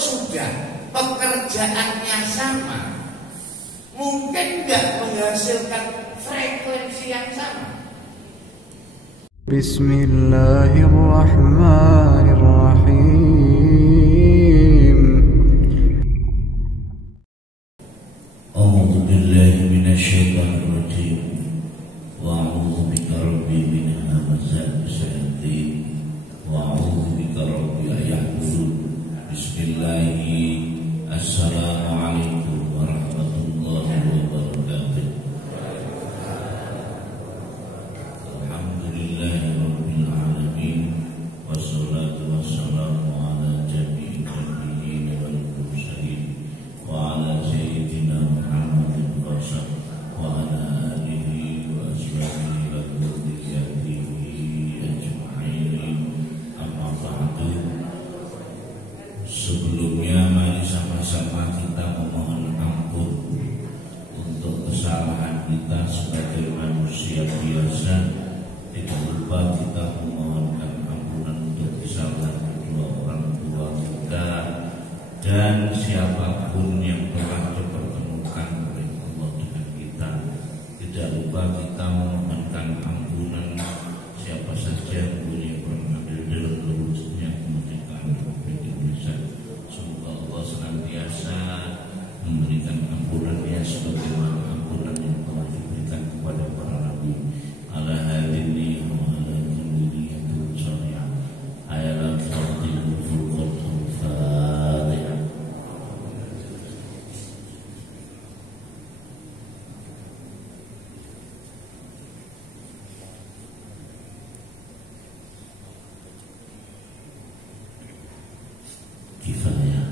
sudah pekerjaannya sama, mungkin nggak menghasilkan frekuensi yang sama. Bismillahirrahmanirrahim. A'udzu billahi minasyaitonir rajim. Wa a'udzu bika rabbi min hamazati syayatin. Wa a'udzu bika rabbi an yahdurun. Bismillahirrahmanirrahim. Assalamualaikum warahmatullahi wabarakatuh. Alhamdulillahirabbil alamin. Wassalatu wassalamu ala jami'il nabiyyin wal mursalin wa ala sayyidina Muhammadin rasul wa ala alihi wa ashabihi wa dzurriyyatihi ajma'in. Amma ba'du. Sebelumnya mari sama-sama kita memohon ampun untuk kesalahan kita sebagai manusia biasa. Tidak lupa kita memohonkan ampunan untuk kesalahan kedua orang tua kita dan siapapun yang telah dipertemukan oleh Allah dengan kita. Tidak lupa kita memohonkan ampunan siapa saja yang boleh mengambil dalam terwujudnya kemerdekaan Republik Indonesia. Semoga Allah senantiasa memberikan ampunannya sebagaimana ampunan yang telah diberikan kepada para nabi. Ala hadini wa ala kulliyatul syariah. Ayat al-Fatihah Furqatul Fatihah. Kifayah.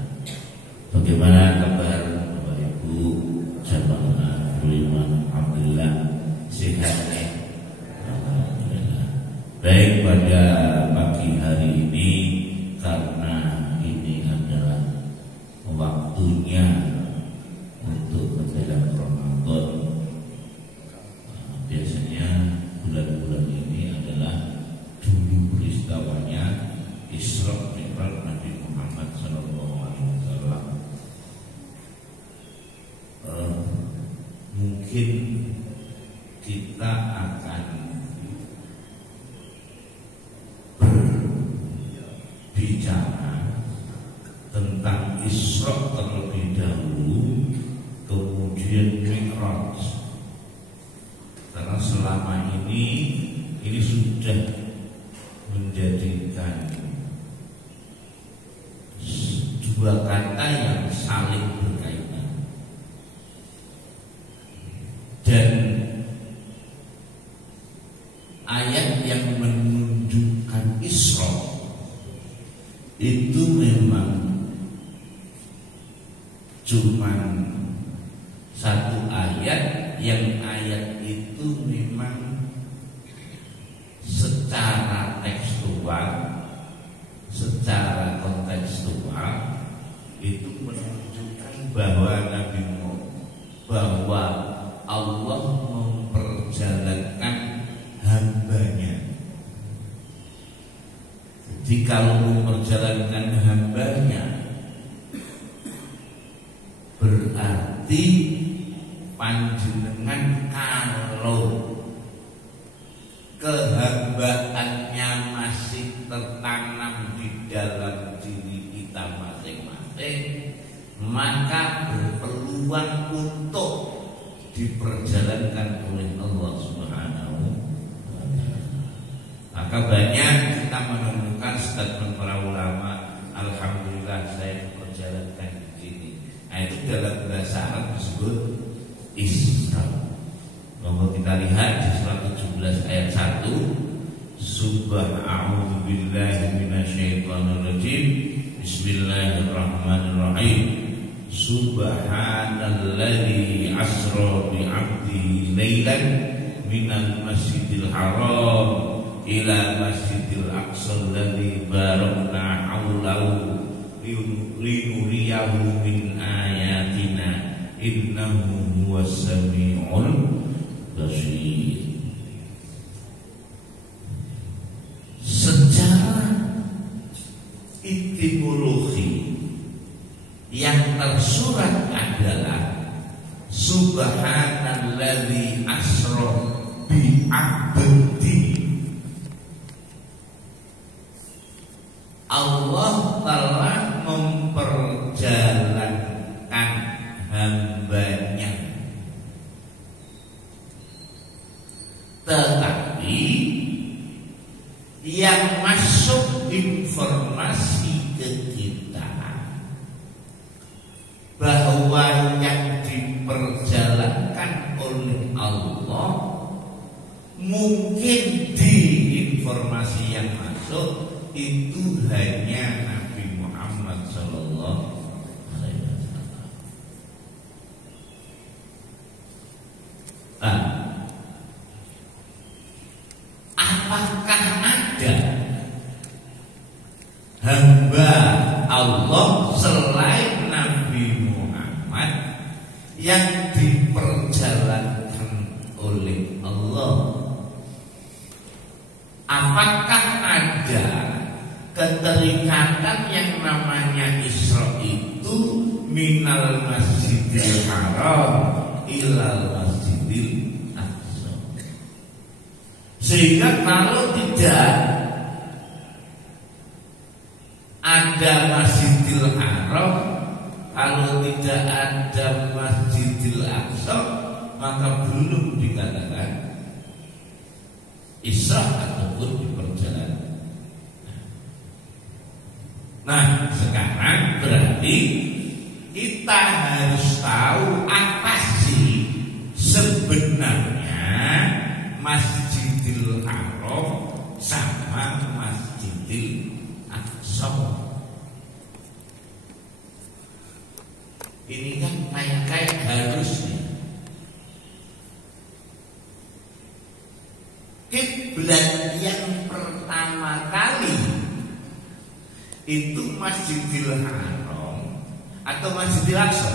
Bagaimana kabar Bapak Ibu jamaah Iman Alhamdulillah sehatnya? Alhamdulillah. Baik, pada pagi hari ini karena ini adalah waktunya untuk menjelang Ramadan. Biasanya bulan-bulan ini adalah dulu peristiwanya Isra Mi'raj Nabi Muhammad SAW. Mungkin kita akan berbicara tentang Isra terlebih dahulu, kemudian Mi'raj. Karena selama ini sudah menjadikan dua kata yang saling berkaitan. Dan ayat yang menunjukkan Isra itu memang cuma satu ayat, yang ayat itu memang secara tekstual, secara kontekstual itu menunjukkan bahwa bahwa Allah memperjalankan hambanya. Jadi kalau memperjalankan hambanya, berarti panjenengan kalau kehambaannya masih tertanam di dalam diri kita masing-masing, maka berpeluang untuk diperjalankan oleh Allah Subhanahu wa ta'ala. Maka banyak kita menemukan statement para ulama, alhamdulillah saya diperjalankan di sini. Nah, itu dalam bahasa Arab disebut Isra. Kalau kita lihat di surat 17 ayat 1, Subhanallahu billahi minasyaitonir rajim. Bismillahirrahmanirrahim. Subhanalladzi asra bi 'abdihi lailan minal masjidil haram ila masjidil aqsa alladzi barakna haulahu linuriyahu min ayatina innahu huwas sami'ul basir. Secara etimologi yang tersurat adalah Subhanalladzi asra bi 'abdi. Allah telah memperjalankan hambanya, tetapi yang masuk informasi ke kita bahwa yang diperjalankan oleh Allah mungkin di informasi yang masuk itu hanya Nabi Muhammad Sallallahu Alaihi Wasallam. Apakah ada hamba Allah selain Nabi Muhammad yang diperjalankan oleh Allah? Apakah ada keterikatan yang namanya Isra itu minal masjidil haram ilal masjidil aqsa? Sehingga kalau tidak ada masjidil haram, kalau tidak ada masjidil aqsa, maka belum dikatakan Isra ataupun di perjalanan. Nah, sekarang berarti kita harus tahu apa sih sebenarnya Masjidil Haram sama Masjidil Aqsa. Ini kan kayak harusnya kiblat yang pertama kali itu Masjidil Haram atau Masjidil Aqsa?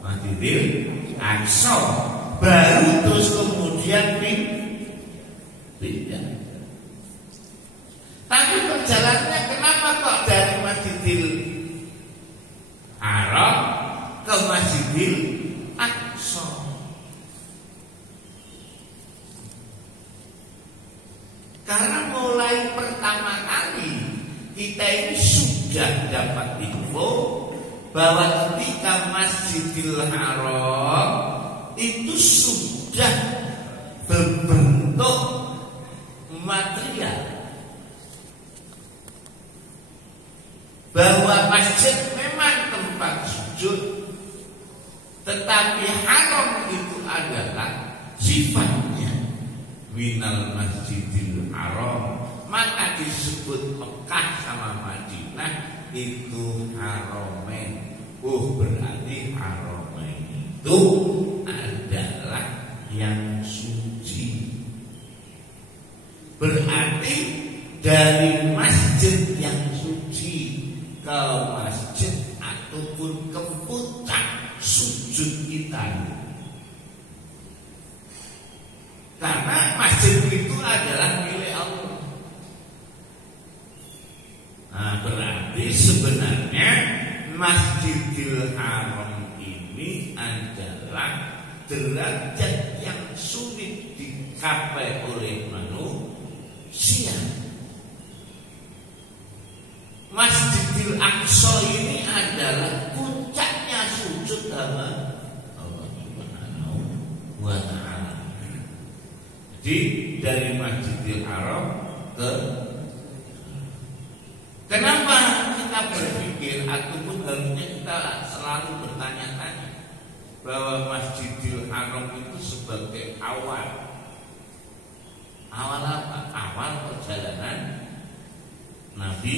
Masjidil Aqsa. Baru terus kemudian pindah. Tapi perjalanannya kenapa kok dari Masjidil Haram ke Masjidil Aqsa? Karena mulai pertama kali kita ini sudah dapat info bahwa ketika Masjidil Haram itu sudah berbentuk material, bahwa masjid memang tempat sujud, tetapi haram itu adalah sifatnya minal masjidil haram. Maka disebut Mekah sama Madinah itu haromen. Berarti haromen itu adalah yang suci. Berarti dari masjid yang suci ke masjid ataupun ke puncak sujud kita. Karena masjid itu adalah milik Allah. Nah, berarti sebenarnya Masjidil Haram ini adalah derajat yang sulit dicapai oleh manusia. Masjidil Aqsa ini adalah puncaknya sujud Allah Subhanahu wa ta'ala. Jadi dari Masjidil Haram ke, kenapa kita berpikir ataupun harusnya kita selalu bertanya-tanya bahwa Masjidil Haram itu sebagai awal apa? Awal perjalanan Nabi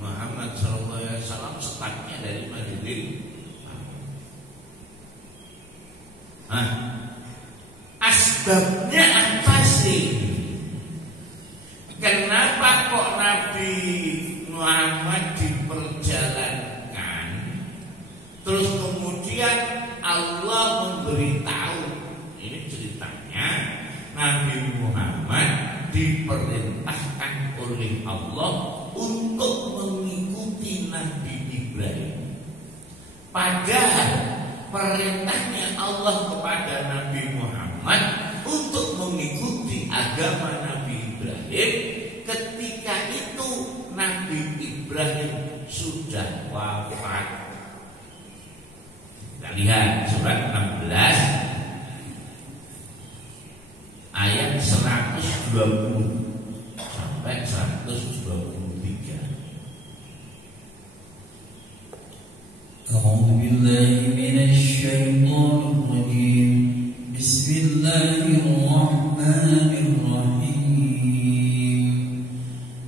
Muhammad SAW startnya dari Masjidil Haram. Nah, asbabnya apa sih? Kenapa kok Nabi Muhammad diperjalankan, terus kemudian Allah memberitahu? Ini ceritanya Nabi Muhammad diperintahkan oleh Allah untuk mengikuti Nabi Ibrahim. Padahal perintahnya Allah kepada Nabi Muhammad untuk mengikuti agama Nabi Ibrahim. Ketika itu Nabi Ibrahim sudah wafat. Kita lihat surat 16 ayat 120 sampai 123. أعوذ بالله من الشيطان الرجيم بسم الله الرحمن الرحيم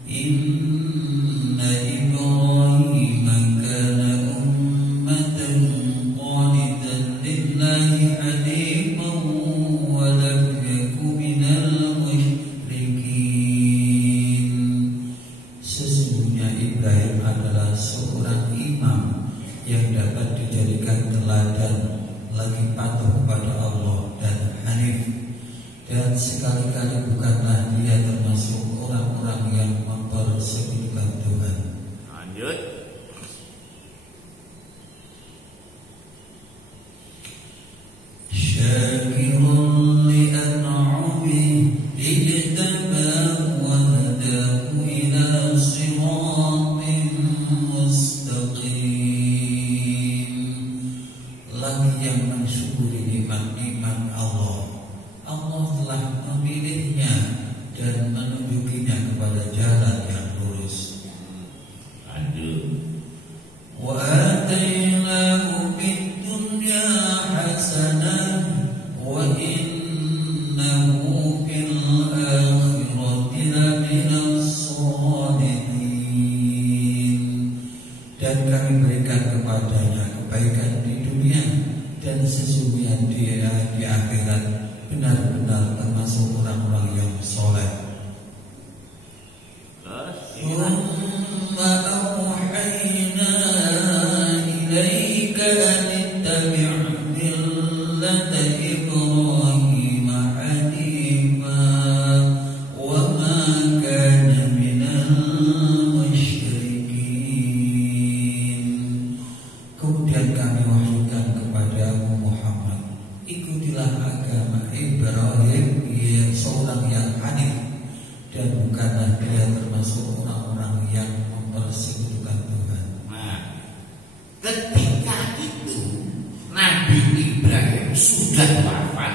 إن إبراهيم كان أمة قانتا لله حنيفا ولم يك من المشركين. Sesungguhnya Ibrahim adalah seorang imam yang dapat dijadikan teladan, lagi patuh kepada Allah dan hanif, dan sekali-kali bukanlah dia termasuk orang-orang yang mempersekutukan Tuhan. Lanjut. Syakirun li'an'amih ijtabahu wa hadahu ila siratin mustaqim. Lagi yang mensyukuri nikmat-nikmat Allah. Allah telah memilihnya dan menunjukinya kepada jalan yang lurus. Lanjut. Wa atainahu fid dunya hasanah wa innahu fil akhirati laminas shalihin. Dan kami berikan kepadanya kebaikan di dunia, dan sesungguhnya dia di akhirat benar-benar termasuk orang-orang yang soleh. Thumma awhayna ilaika an ittabi' millata Ibrahim hanifa wa ma kana minal musyrikin. Kemudian kami wahyukan kepadamu Muhammad, ikutilah agama Ibrahim yang seorang yang hanif, dan bukanlah dia termasuk orang-orang yang mempersekutukan Tuhan. Nah, ketika itu Nabi Ibrahim sudah wafat,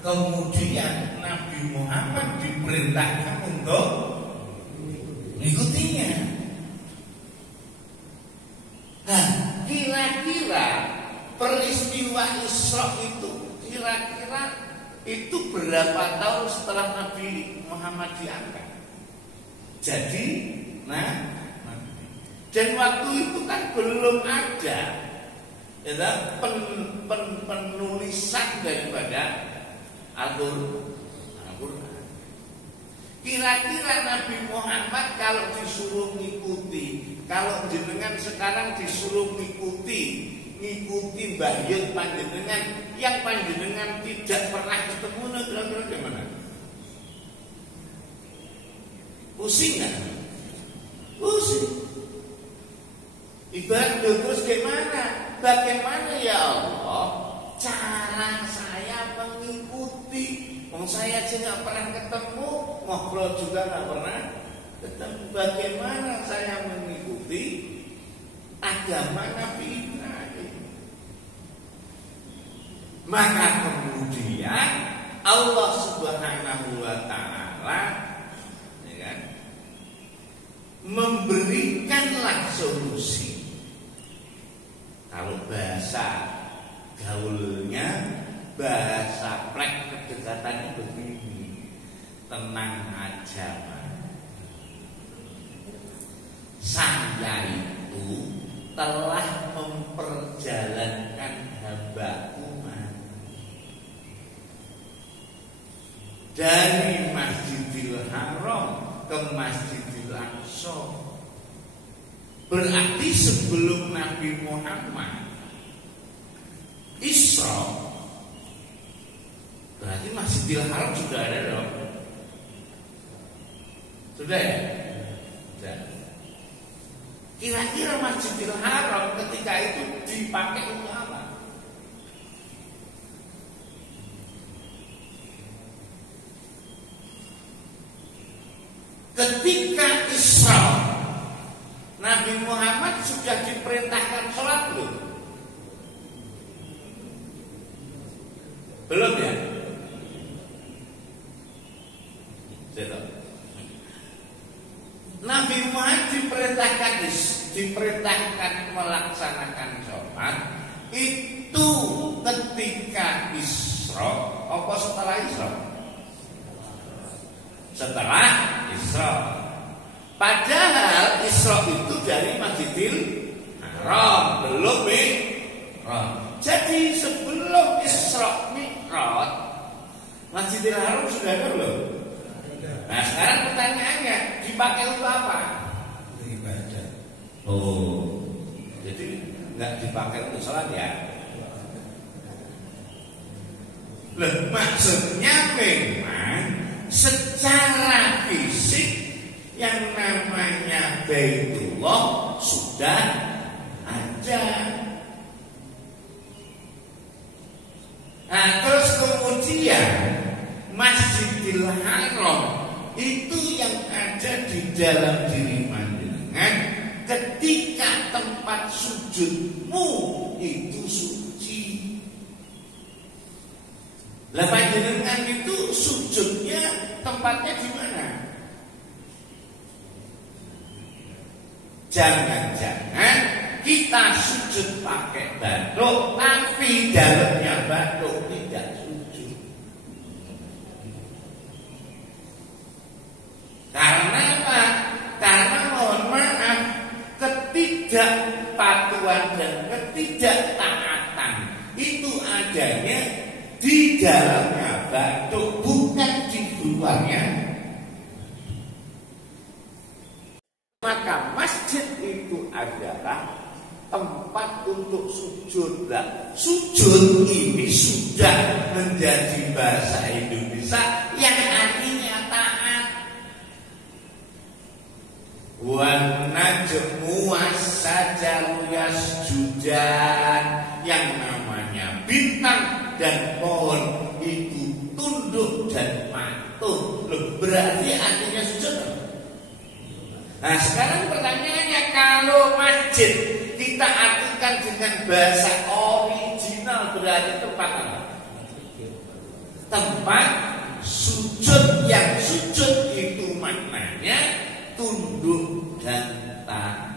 kemudian Nabi Muhammad diperintahkan untuk mengikutinya. Nah, kira-kira peristiwa Isra itu kira-kira itu berapa tahun setelah Nabi Muhammad diangkat? Jadi, dan waktu itu kan belum ada penulisan daripada Al-Quran. Kira-kira Nabi Muhammad kalau disuruh ngikuti, kalau jenengan sekarang disuruh ngikuti Mbah Yud panjenengan yang panjenengan tidak pernah ketemu, kira-kira gimana? Pusing nggak? Pusing. Ibarat terus gimana? Bagaimana ya Allah cara saya mengikuti? Saya aja nggak pernah ketemu, ngobrol juga nggak pernah ketemu. Bagaimana saya mengikuti agama Nabi Ibrahim? Maka kemudian Allah Subhanahu wa Ta'ala memberikanlah solusi. Kalau bahasa gaulnya, bahasa plek kedekatannya begini, tenang aja man. Saya itu telah memperjalankan hamba-Ku dari Masjidil Haram ke Masjidil Aqsa. Berarti sebelum Nabi Muhammad Isra, berarti Masjidil Haram sudah ada dong? Sudah ya? Sudah. Kira-kira Masjidil Haram ketika itu dipakai untuk apa? Ketika Isra, Nabi Muhammad sudah diperintahkan sholat belum? Belum ya? Nabi Muhammad diperintahkan melaksanakan sholat itu ketika Isra, apa setelah Isra? Setelah Isra. Padahal Isra itu dari Masjidil Haram, belum Mi'raj. Jadi sebelum Isra Mi'raj, Masjidil Haram sudah ada belum? Nah sekarang pertanyaannya, dipakai untuk apa? Ibadah. Oh, jadi nggak dipakai untuk sholat ya? Loh, maksudnya memang secara fisik yang namanya Baitullah sudah ada. Nah, terus kemudian Masjidil Haram itu yang ada di dalam diri panjenengan ketika tempat sujudmu itu suci. Lah panjenengan itu sujudnya tempatnya di mana? Jangan-jangan kita sujud pakai batuk, tapi dalamnya batuk tidak sujud. Karena apa? Karena mohon maaf, ketidakpatuhan dan ketidaktaatan itu adanya di dalamnya batuk, bukan di luarnya. Maka masjid itu adalah tempat untuk sujud. Sujud ini sudah menjadi bahasa Indonesia yang artinya taat. Wan najmu wassajaru yasjudan, yang namanya bintang dan pohon itu tunduk dan patuh. Loh, berarti artinya sujud. Nah sekarang pertanyaannya, kalau masjid kita artikan dengan bahasa original berarti tempat apa? Tempat sujud, yang sujud itu maknanya tunduk dan taat.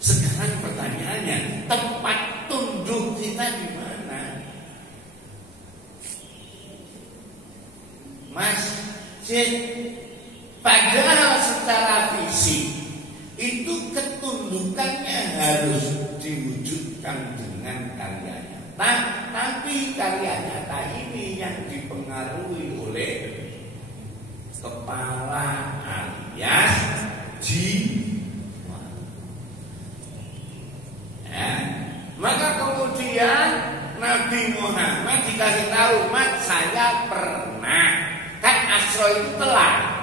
Sekarang pertanyaannya, tempat tunduk kita di mana? Masjid. Padahal secara fisik itu ketundukannya harus diwujudkan dengan karya nyata, tapi karya nyata ini yang dipengaruhi oleh kepala alias jiwa. Maka kemudian Nabi Muhammad dikasih tahu, "Mat, saya pernah, kan Asra itu telah,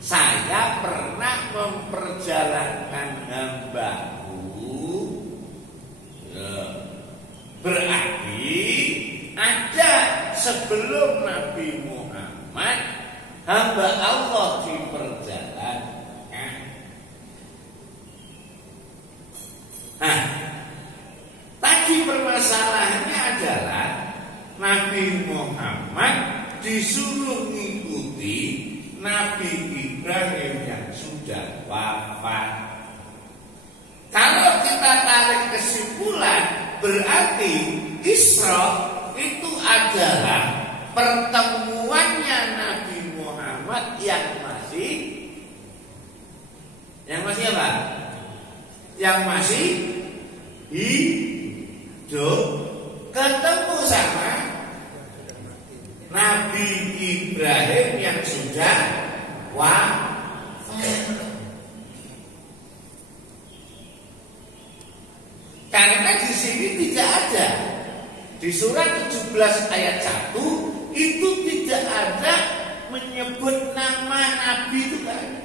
saya pernah memperjalankan hambaku." Berarti ada sebelum Nabi Muhammad hamba Allah diperjalankan. Nah, tadi permasalahannya adalah Nabi Muhammad disuruh mengikuti Nabi Ibrahim yang sudah wafat. Kalau kita tarik kesimpulan, berarti Isra itu adalah pertemuannya Nabi Muhammad yang masih apa? Yang masih hidup, ketemu sama Nabi Ibrahim yang sudah wafat. Karena di sini tidak ada, di surat 17 ayat 1 itu tidak ada menyebut nama Nabi itu kan.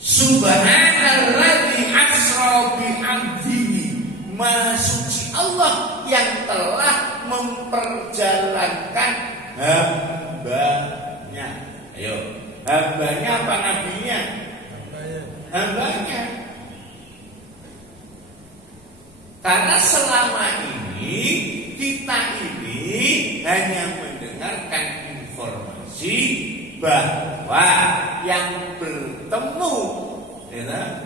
Subhanalladzi asra bi 'abdihi. Maha suci Allah yang telah memperjalankan hambanya. Ayo, hambanya apa nabinya? Hambanya. Karena selama ini kita ini hanya mendengarkan informasi bahwa yang bertemu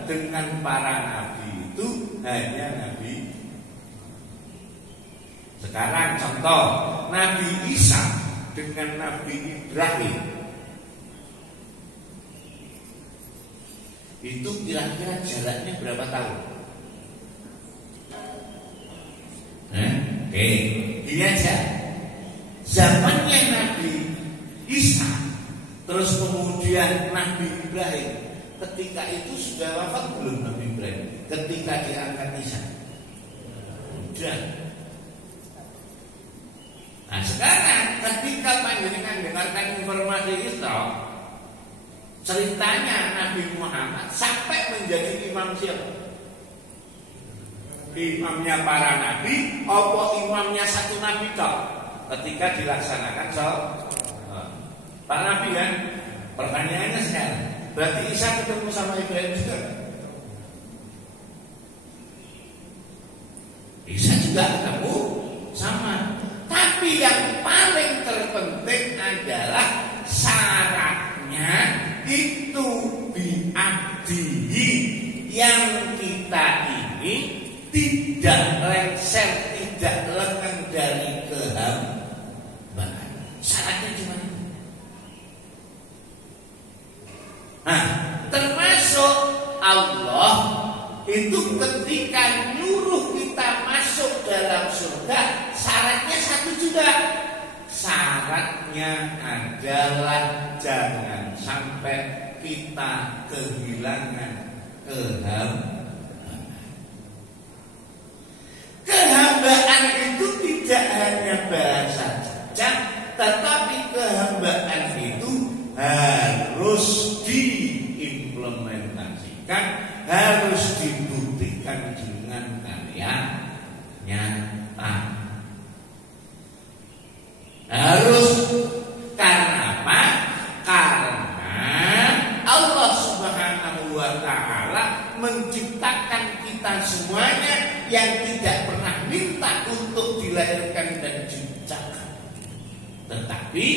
dengan para nabi itu hanya Nabi. Sekarang contoh Nabi Isa dengan Nabi Ibrahim itu kira-kira jaraknya berapa tahun? Oke, ini aja. Zamannya Nabi Isa, terus kemudian Nabi Ibrahim. Ketika itu sudah wafat belum Nabi Ibrahim? Ketika diangkat Isa, sudah. Nah sekarang ketika panjenengan dengarkan informasi Isra, ceritanya Nabi Muhammad sampai menjadi imam siapa? Imamnya para nabi, apa imamnya satu nabi toh? Ketika dilaksanakan Pak Nabi kan? Pertanyaannya sekarang, berarti Isa ketemu sama Ibrahim juga? Isa juga ketemu sama. Tapi yang paling terpenting adalah syaratnya itu bi'abdihi, yang kita ini tidak lengser, tidak lengkang dari kehambaan. Syaratnya cuma itu. Nah, termasuk Allah itu ketika nyuruh kita masuk dalam surga, syaratnya satu juga. Syaratnya adalah jangan sampai kita kehilangan kehambaan. Kehambaan itu tidak hanya bahasa saja, tetapi kehambaan itu harus diimplementasikan, harus dibuktikan dengan karya nyata. Harus, karena apa? Karena Allah Subhanahu wa ta'ala menciptakan kita semuanya yang tidak pernah minta untuk dilahirkan dan diciptakan. Tetapi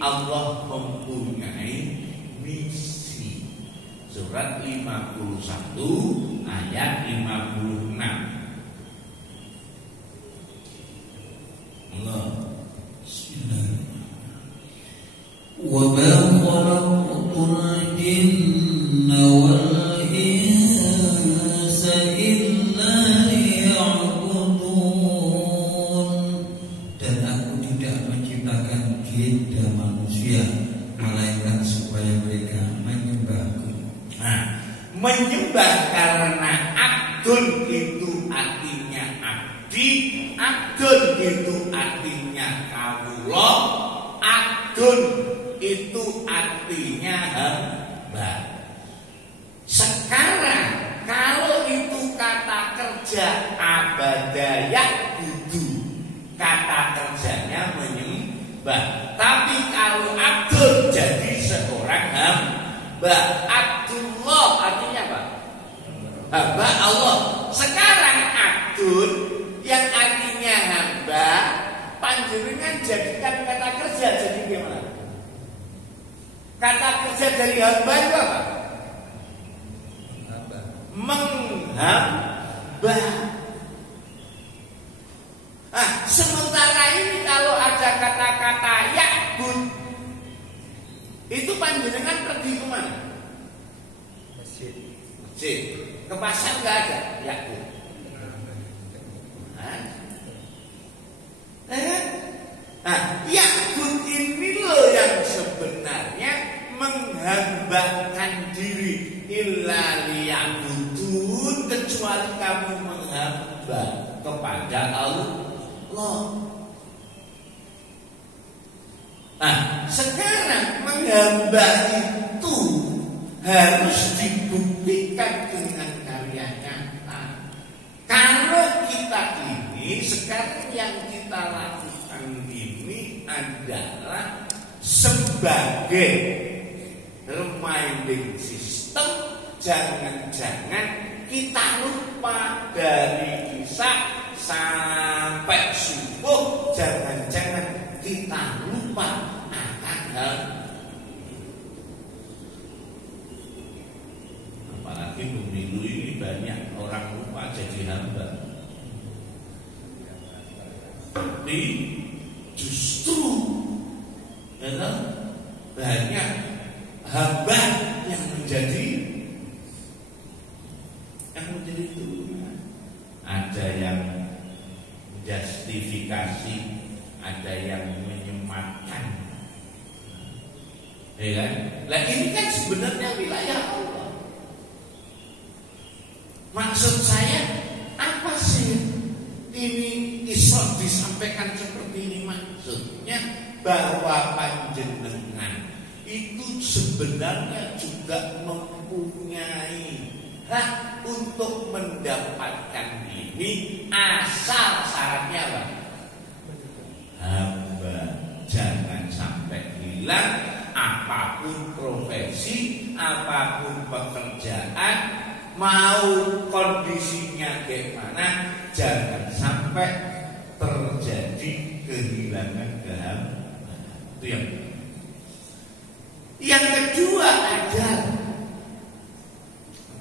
Allah mempunyai misi. Surat 51 ayat 56. Wa ma khalaqtul jinna wal insa illa liya'budun. Dan aku tidak menciptakan jin dan manusia melainkan supaya mereka menyembahku. Nah, menyembah karena abdun itu artinya abdi, abdun itu artinya kawula, abdun itu artinya hamba. Sekarang kalau itu kata kerja abadaya budu, kata kerjanya menyembah. Tapi kalau abdun jadi seorang hamba. Abdullah artinya apa? Hamba Allah. Sekarang abdun yang artinya hamba, panjenengan jadikan kata kerja jadi gimana? Kata kerja dari hamba itu apa? Menghamba. Nah, sementara ini kalau ada kata-kata ya'bud, itu panjenengan pergi ke mana? Masjid. Ke pasar nggak ada ya'bud. Ya'bud ini loh yang sebenarnya menghambakan diri. Illa liya'budun, kecuali kamu menghamba kepada Allah. Nah, sekarang menghamba itu harus dibuktikan dengan karya nyata. Kalau kita ini sekarang yang kita lakukan ini adalah sebagai reminding system, jangan-jangan kita lupa dari kisah sampai subuh, jangan-jangan kita lupa akan hal. Apalagi pemilu ini banyak orang lupa jadi hamba. Tapi justru banyak hamba yang menjadi turunan. Ada yang justifikasi, ada yang menyematkan. Ya kan? Nah ini kan sebenarnya wilayah Allah. Maksud saya apa sih ini Isra disampaikan seperti ini? Maksudnya bahwa panjenengan itu sebenarnya juga mempunyai hak untuk mendapatkan ini, asal syaratnya apa? Hamba jangan sampai hilang, apapun profesi, apapun pekerjaan, mau kondisinya gimana, jangan sampai terjadi kehilangan kehambaan. Itu yang kedua adalah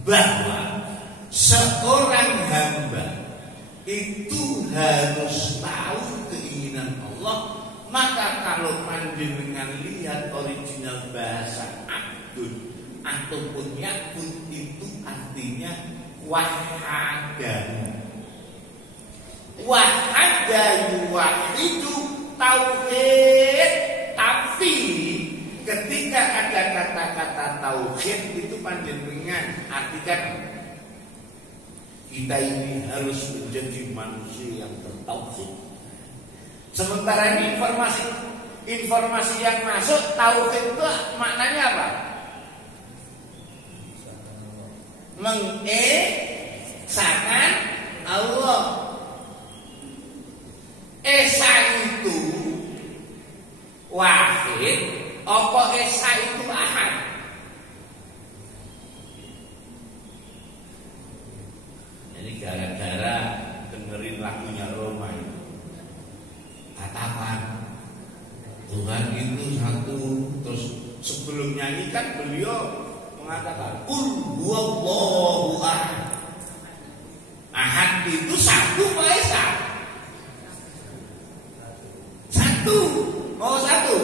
bahwa seorang hamba itu harus tahu keinginan Allah. Maka kalau panjenengan lihat original bahasa abdun ataupun yakun, itu artinya wahadahu. Wahadahu wahidu tauhid. Tapi ketika ada kata-kata tauhid itu panjenengan artikan kita ini harus menjadi manusia yang bertauhid. Sementara ini informasi yang masuk tauhid itu maknanya apa? Mengesahkan Allah. Esa itu wahid, apa esa itu ahad? Jadi gara-gara dengerin lagunya Roma itu, katakan Tuhan itu satu. Terus sebelum nyanyi kan beliau mengatakan Qul huwallahu ahad. Ahad itu satu apa esa? Satu. Mau satu.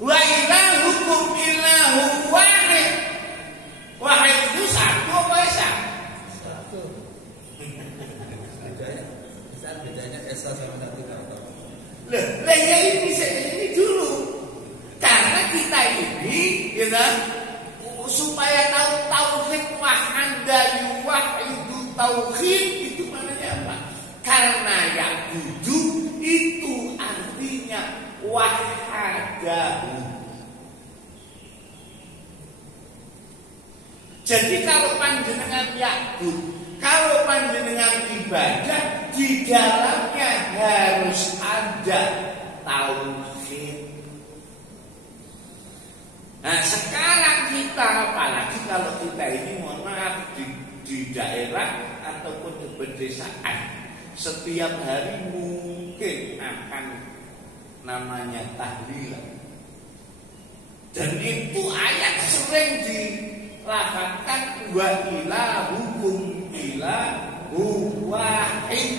Wa ilahukum ilahu wahid. Wahid itu satu apa esa? Satu. Bedanya esa sama satu. Lah ya ini dulu. Karena kita ini supaya tahu tauhid wahdahu wahidu tauhid itu maknanya apa? Karena yang budu itu artinya wahdahu. Jadi kalau panjenengan yakbud, kalau panjenengan ibadah, di dalamnya harus ada tauhid. Nah sekarang kita, apalagi kalau kita ini mohon maaf di daerah ataupun di pedesaan, setiap hari mungkin akan namanya tahlilan. Dan itu ayat sering dilafadzkan wa ilahukum ilahu wahid.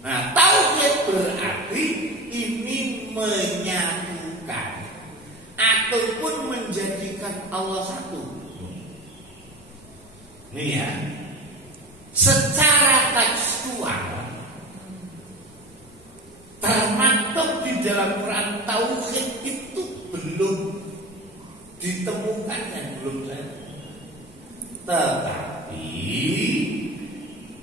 Nah tauhid berarti ini menyatukan ataupun menjadikan Allah satu. Nih ya, secara tekstual termaktub di dalam Quran tauhid itu belum ditemukan dan belum ada. Tetapi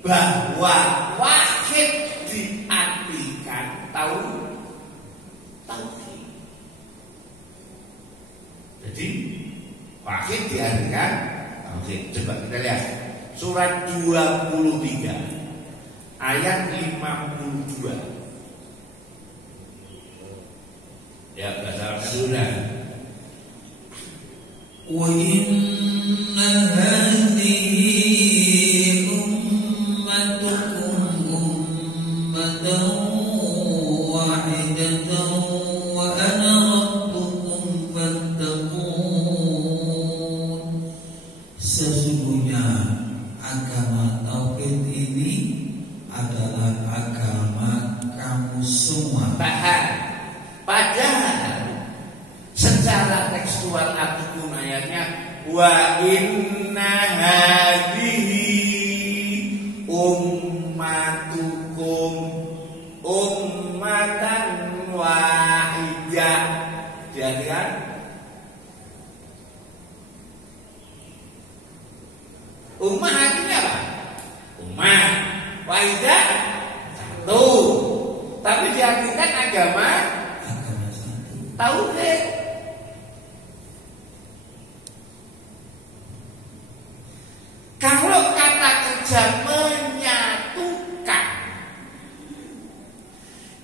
bahwa wahid diartikan tauhid. Jadi wahid diartikan tauhid. Coba kita lihat surat 23 ayat 52. Ya, bahasa Arab sudah. Wa inna hadhihi ummatukum ummatan wahidatan wa ana rabbukum fattaqun. Sesungguhnya agama tauhid ini adalah agama kamu semua. Padahal secara tekstual arti ayatnya wa inna hadhihi ummatukum ummatan wahidah. Jadi kan ummah artinya apa? Ummah wahidah satu. Tapi diartikan agama tauhid. Kalau kata kerja menyatukan,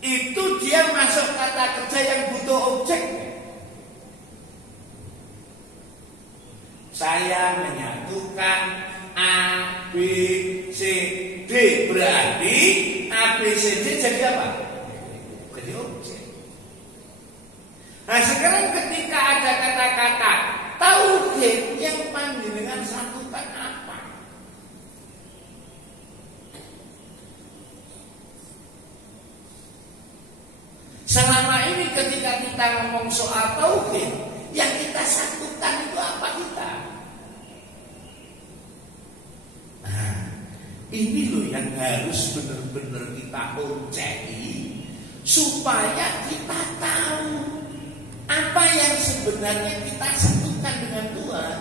itu dia masuk kata kerja yang butuh objek. Saya menyatukan A, B, C, D. Berarti A, B, C, D jadi apa? Jadi objek. Nah sekarang ketika ada kata-kata tauhid yang panjenengan satukan apa? Selama ini ketika kita ngomong soal tauhid, yang kita satukan itu apa kita? Nah, ini loh yang harus benar-benar kita ucai supaya kita tahu apa yang sebenarnya kita satukan dengan Tuhan.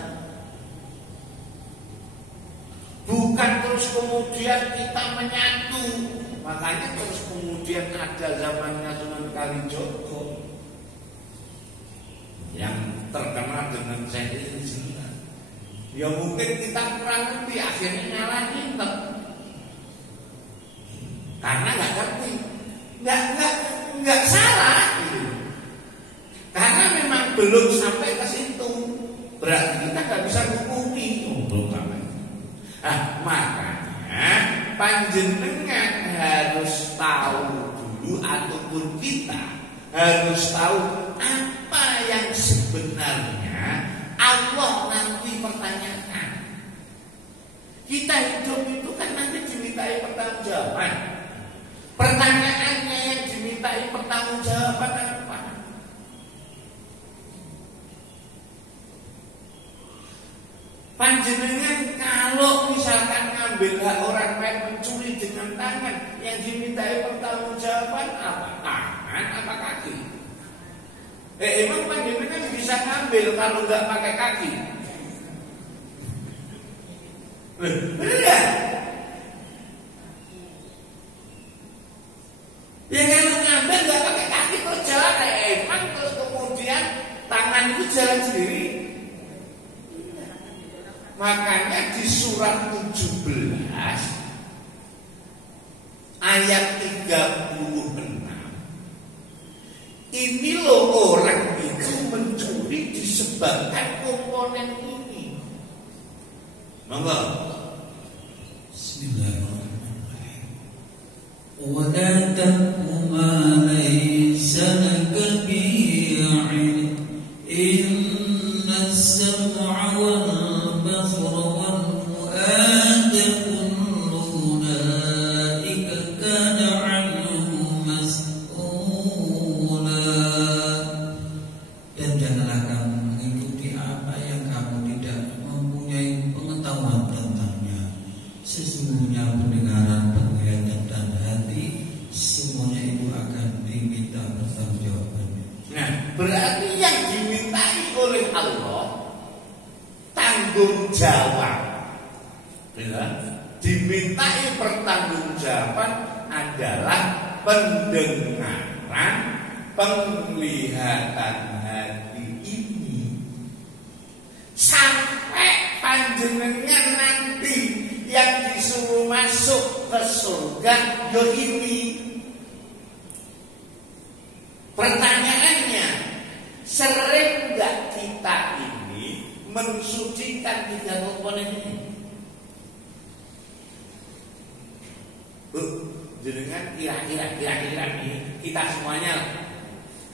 Bukan terus kemudian kita menyatu. Makanya terus kemudian ada zamannya Sunan Kalijogo yang terkenal dengan sendiri. Ya mungkin kita kurang ngerti, akhirnya ngalah ngintek karena nggak ngerti. Nggak salah gitu. Karena memang belum sampai ke situ. Berarti kita nggak bisa hukumi. Makanya panjenengan harus tahu dulu, ataupun kita harus tahu apa yang sebenarnya Allah nanti pertanyakan. Kita hidup itu kan nanti dimintai pertanggungjawaban. Pertanyaannya yang dimintai pertanggungjawaban apa? Panjenengan kalau misalkan ngambil hak orang lain, mencuri dengan tangan, yang dimintai pertanggungjawaban apa? Tangan apa kaki? Emang panjenengan bisa ngambil kalau nggak pakai kaki? Benar ya? Ya kalau ngambil nggak pakai kaki terus jalan, emang terus kemudian tangan itu jalan sendiri. Makanya di surat 17 ayat 36 ini loh orang itu mencuri disebabkan komponen ini. Monggo. Bismillahirrahmanirrahim. Wa la taqfu ma laysa laka bihi 'ilm. Inna as-sam'a wal basara wal fu'ada kullu ulaika kana 'anhu mas'ula. Dan janganlah kamu mengikuti apa yang kamu tidak mempunyai pengetahuan tentangnya. Sesungguhnya pendengaran, penglihatan dan hati semuanya itu akan diminta pertanggungjawabannya. Nah, berarti yang dimintai oleh Allah tanggung jawab. Ya, dimintai pertanggungjawaban adalah pendengaran, penglihatan hati ini surga yo ini. Pertanyaannya, sering nggak kita ini mensucikan 3 komponen ini? Jenengan kira-kira nih, kita semuanya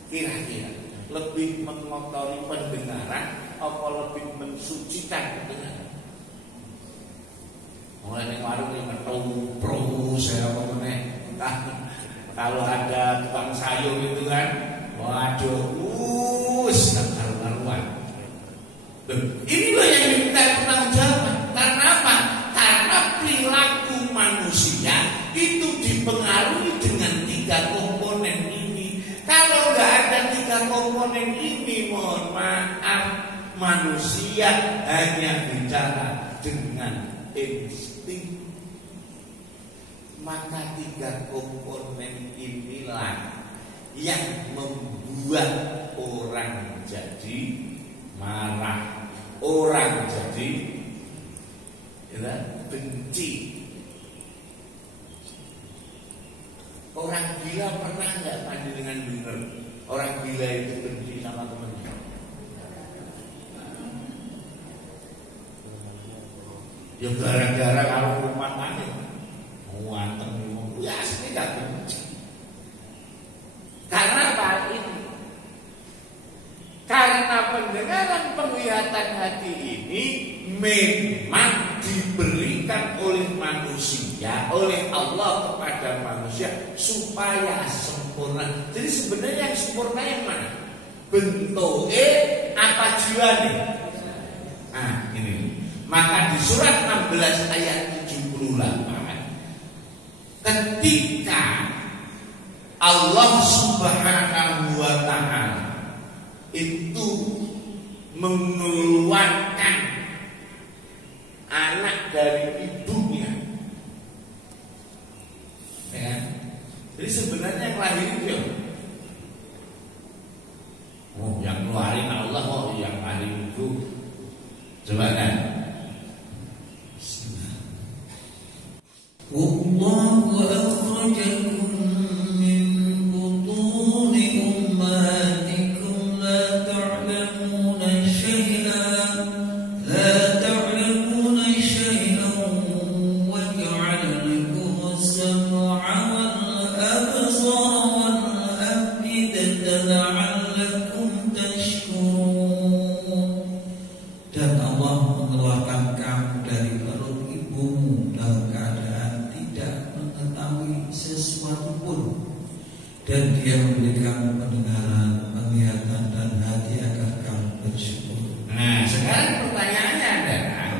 kira-kira lebih mengotori pendengaran apa lebih mensucikan pendengaran? Mulai nih warung yang ngetrus saya apa meneh. Kalau ada tukang sayur gitu kan, waduh, karuan. Ini loh yang diminta bertanggung jawab. Karena apa? Karena perilaku manusia itu dipengaruhi dengan 3 komponen ini. Kalau nggak ada 3 komponen ini, mohon maaf, manusia hanya bicara dengan insting. Maka 3 komponen inilah yang membuat orang jadi marah, orang jadi benci. Orang gila pernah nggak panjenengan dengar orang gila itu benci sama temannya? Ya gara-gara kalau rumah tangga muanteng ya asli gak benci. Karena apa ini? Karena pendengaran penglihatan hati ini memang diberikan oleh manusia, oleh Allah kepada manusia supaya sempurna. Jadi sebenarnya yang sempurna yang mana? Bentuknya apa jiwanya? Nah ini. Maka di surat 16 ayat 78, ketika Allah Subhanahu wa ta'ala itu mengeluarkan anak dari ibunya, ya. Jadi sebenarnya yang lahir itu yang ngeluarin Allah, yang lahir itu coba kan. Wallahu akhrajakum min butuni ummahatikum la ta'lamuna shay'an wa ja'ala lakum as-sam'a wal absara wal af'idata la'allakum tashkurun. Dan Allah mengeluarkan kamu dari perut ibumu dalam keadaan tidak mengetahui sesuatu pun, dan Dia memberi kamu pendengaran, penglihatan dan hati agar kamu bersyukur. Nah, sekarang pertanyaannya adalah,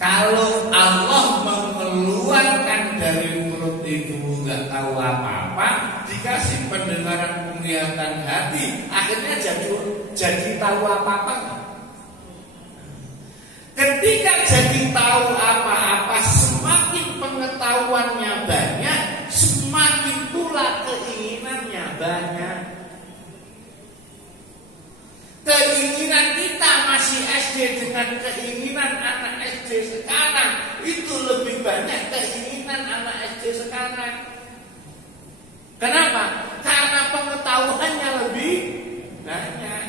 kalau Allah mengeluarkan dari perut ibu nggak tahu apa-apa, dikasih pendengaran, penglihatan, hati, akhirnya jadi tahu apa-apa. Ketika jadi tahu apa-apa, semakin pengetahuannya banyak, semakin pula keinginannya banyak. Keinginan kita masih SD dengan keinginan anak SD sekarang itu lebih banyak keinginan anak SD sekarang. Kenapa? Karena pengetahuannya lebih banyak.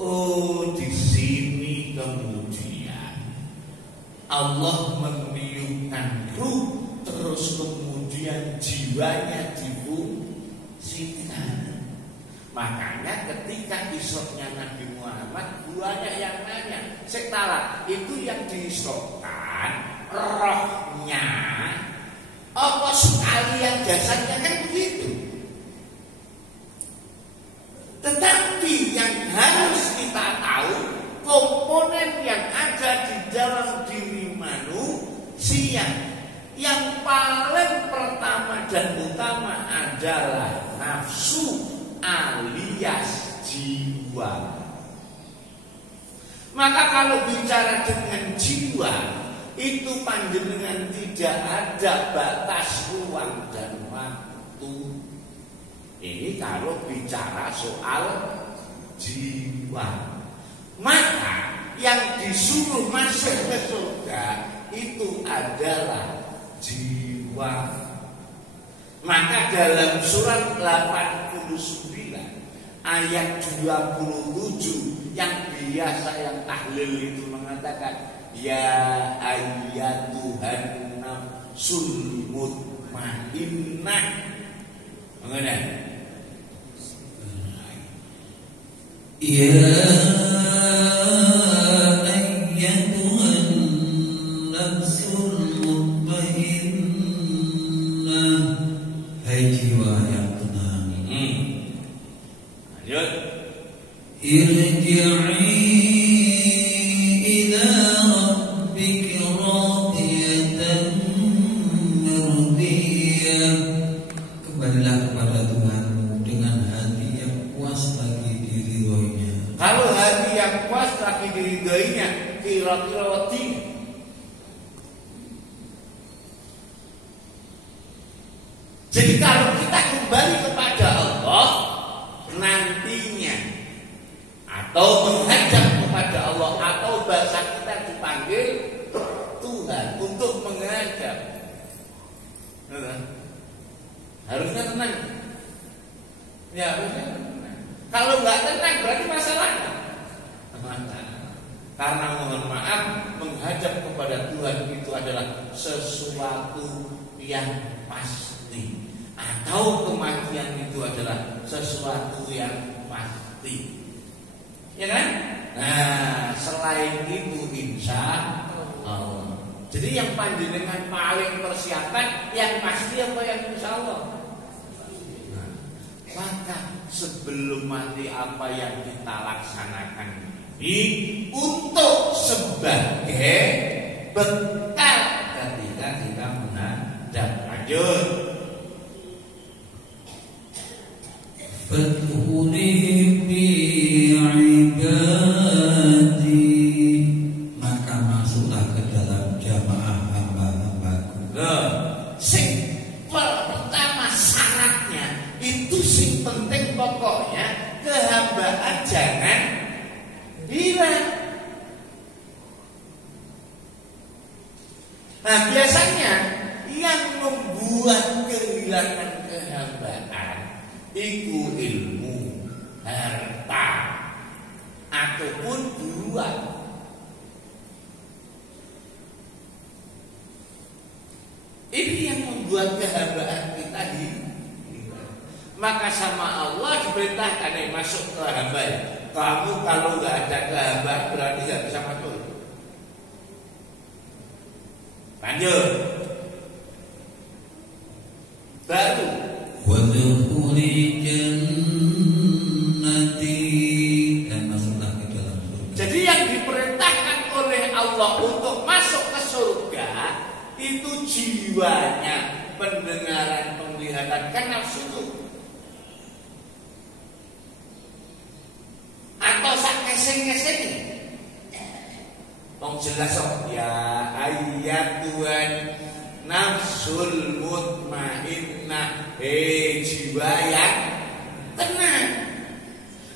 Oh, di sini kemudian Allah meniupkan ruh, terus kemudian jiwanya difungsikan. Makanya ketika isroknya Nabi Muhammad, banyak yang nanya, sektara itu yang diisrokkan rohnya apa sekalian jasadnya, kan begitu. Tetapi yang harus kita tahu, komponen yang ada di dalam diri manusia yang paling pertama dan utama adalah nafsu alias jiwa. Maka kalau bicara dengan jiwa, itu panjenengan tidak ada batas ruang dan waktu. Ini kalau bicara soal jiwa. Maka yang disuruh masuk ke surga itu adalah jiwa. Maka dalam surat 89 ayat 27 yang biasa yang tahlil itu mengatakan ya ayyatuhan nafsul mutmainnah. Mengenai ya ayyatuhan nafsul mutmainnah, hai jiwa yang tenang. Lanjut. Irji'i ila rabbika radiyatan mardiyah, kembalilah kepada Tuhanmu dengan hati yang puas lagi diridhoinya. Kalau hati yang puas lagi diridhoinya, kira-kira wedi. Jadi kalau kita kembali kepada Allah nantinya, atau menghadap kepada Allah, atau bahasa kita dipanggil Tuhan untuk menghadap, harusnya tenang. Ya harusnya tenang. Kalau nggak tenang berarti masalahnya. Karena mohon maaf, menghadap kepada Tuhan itu adalah sesuatu yang pasti, atau kematian itu adalah sesuatu yang pasti. Ya kan? Nah, selain itu insya Allah. Jadi yang panjenengan paling persiapan yang pasti apa yang insya Allah? Nah, maka sebelum mati apa yang kita laksanakan ini untuk sebagai bekal ketika kita menghadap. Lanjut. Fadkhuli fi ibadi, maka masuklah ke dalam jamaah hamba-hambaku. Sing pertama syaratnya itu sing penting, pokoknya kehambaan jangan hilang. Nah biasanya yang membuat kehilangan kehambaan itu ilmu, harta, ataupun buruan. Ini yang membuat kehambaan kita hilang. Maka sama Allah diperintahkan masuk ke hamba. Kamu kalau nggak ada kehambaan berarti nggak bisa masuk. Lanjut. Baru wadkhuli jannati, dan masuklah ke dalam surga. Jadi yang diperintahkan oleh Allah untuk masuk ke surga itu jiwanya, pendengaran, penglihatan, kan nafsu itu. Atau sak keseng-keseng. Wong jelas kok ya ayat Tuhan nafsul mutmainnah, jiwa yang tenang.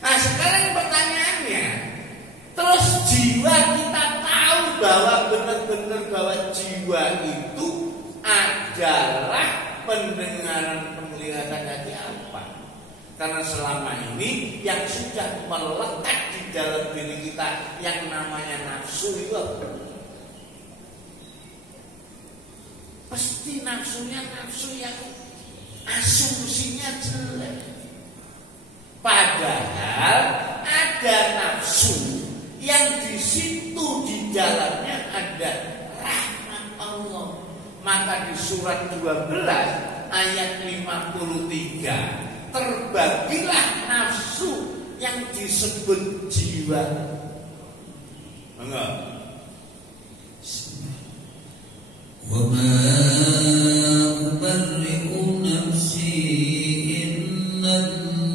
Nah sekarang pertanyaannya, terus jiwa kita tahu bahwa benar-benar bahwa jiwa itu adalah pendengaran, penglihatan, hati apa? Karena selama ini yang sudah melekat di dalam diri kita yang namanya nafsu itu apa? Pasti nafsunya nafsu yang asumsinya jelek. Padahal ada nafsu yang di situ di dalamnya ada rahmat Allah. Maka di surat 12 ayat 53 terbagilah nafsu yang disebut jiwa. Enggak. Wa ma ubarri'u nafsi innan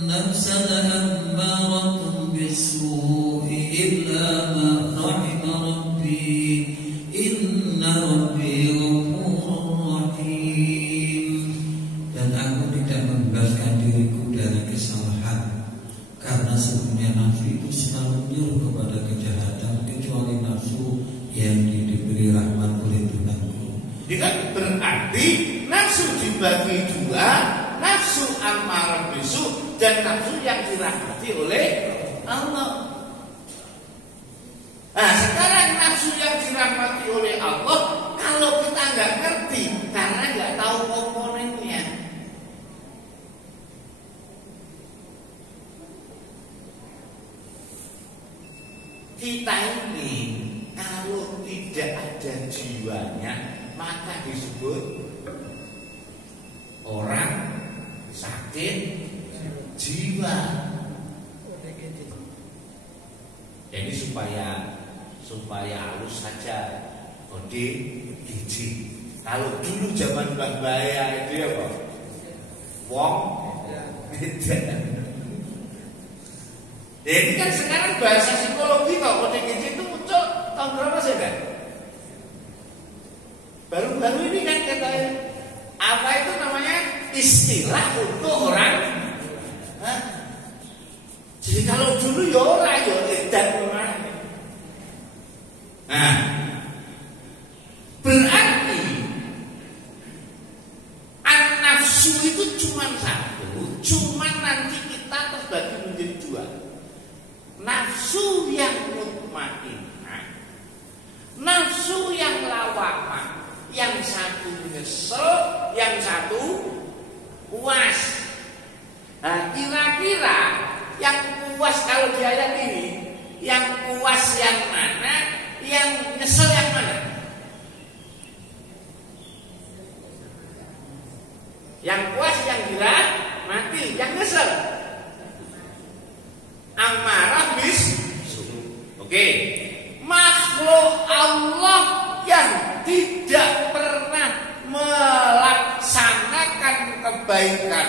nafsa la'ammaratun bis-su'i illa ma rahima rabbi inna rabbi ghafurur rahim. Dan aku tidak membebaskan diriku dari kesalahan, karena sebenarnya nafsu itu selalu menyuruh kepada kejahatan kecuali Berarti nafsu dibagi dua, nafsu amarah bisu dan nafsu yang dirahmati oleh Allah. Nah, sekarang nafsu yang dirahmati oleh Allah, kalau kita nggak ngerti karena nggak tahu komponennya, kita ini kalau tidak ada jiwanya maka disebut orang sakit jiwa. Jadi supaya halus saja ODGJ. Kalau dulu zaman Mbah Baya itu ya Pak, wong ini kan sekarang bahasa psikologi kok ODGJ itu muncul tahun berapa sih kan? Baru-baru ini kan katanya apa itu namanya istilah untuk orang. Hah? Jadi kalau dulu ya orang ya edan orang. Nah, berarti an-nafsu itu cuma satu, cuma nanti kita terbagi menjadi dua. Nafsu yang mutmainnah, nafsu yang lawamah. Yang satu nyesel, yang satu puas. Nah, kira-kira yang puas kalau di ayat ini, yang puas yang mana, yang nyesel yang mana? Yang puas yang dirahmati, yang nyesel amarah bisu. Oke. Makhluk Allah yang tidak pernah melaksanakan kebaikan,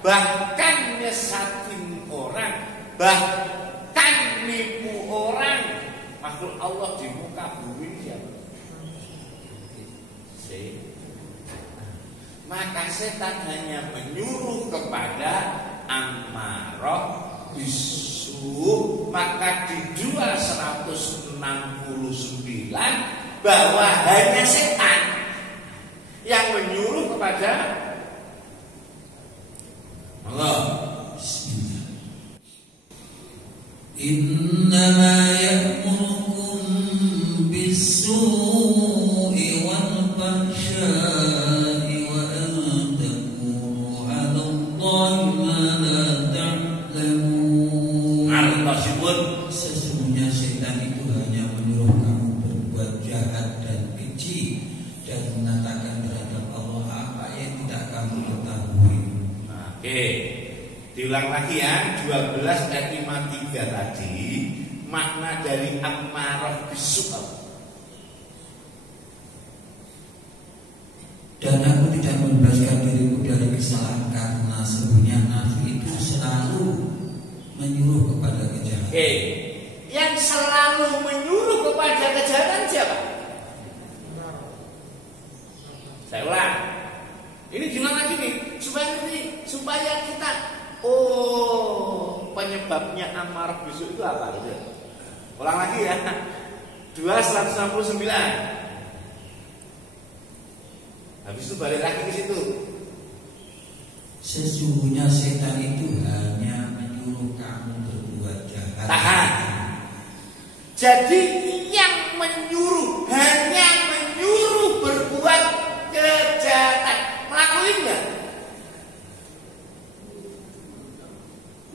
bahkan nyesatin orang, bahkan nipu orang, makhluk Allah di muka bumi siapa? Maka setan hanya menyuruh kepada amarah bisu. Maka di 269 bahwa hanya setan yang menyuruh kepada Allah. Innama ya'murukum bis-su'i wal fahsya'i wa an taqulu 'ala Allahi ma la ta'lamun. Al-Tasibun. Sesungguhnya setan itu hanya menyuruh kamu berbuat jahat dan keji dan mengatakan terhadap Allah apa yang tidak kamu ketahui. Oke. Diulang lagi ya, 12 ayat 53 tadi. Makna dari amarah bisu. Dan aku tidak membebaskan diriku dari kesalahan karena sesungguhnya nafsu itu selalu menyuruh kepada kejahatan. Yang selalu menyuruh kepada kejahatan siapa? Saya ulang. Ini diulang lagi nih supaya kita penyebabnya amarah bisu itu apa gitu. Ulang lagi ya. 269. Habis itu balik lagi ke situ. Sesungguhnya setan itu hanya menyuruh kamu berbuat jahat. Tahan. Jadi yang menyuruh hanya menyuruh berbuat kejahatan. Melakukan enggak?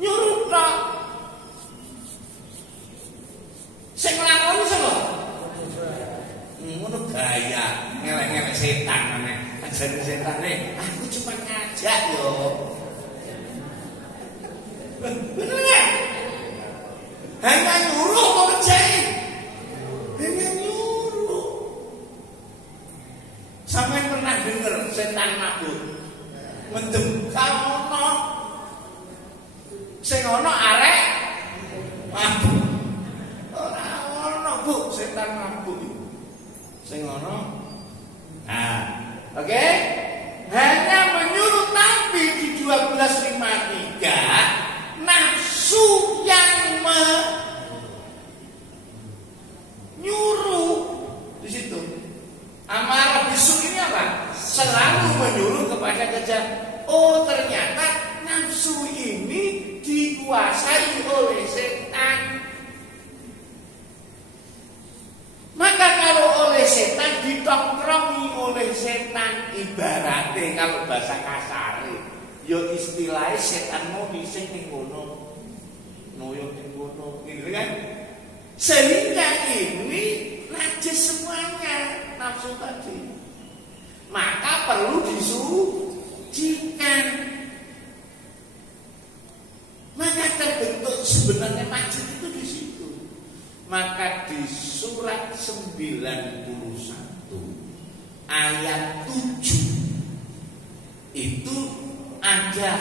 Nyuruh dong. Sing nglakoni sapa? Ngono gaya ngelek-ngelek setan meneh. Ajane setane, aku cuma ngajak yo. Bener enggak? Hanya nyuruh kok ngerjain. Hanya nyuruh. Sampai pernah denger setan mabuk mendem kaono. Sing ana arek mabuk. Ora ono Bu, setan mabuk. Sing ana. Nah, oke? Hanya menyuruh Nabi di 1253 nafsu yang menyuruh di situ. Amarah bisu ini apa? Selalu ternyata nafsu ini dikuasai oleh setan. Maka kalau oleh setan ditongkrongi oleh setan, ibaratnya kalau bahasa kasar, yo istilahnya setan mau dising ning kono, noyo ning kono, gitu kan? Sehingga ini najis semuanya nafsu tadi. Maka perlu disucikan. Maka terbentuk sebenarnya masjid itu di situ. Maka di surat 91 ayat 7 itu ada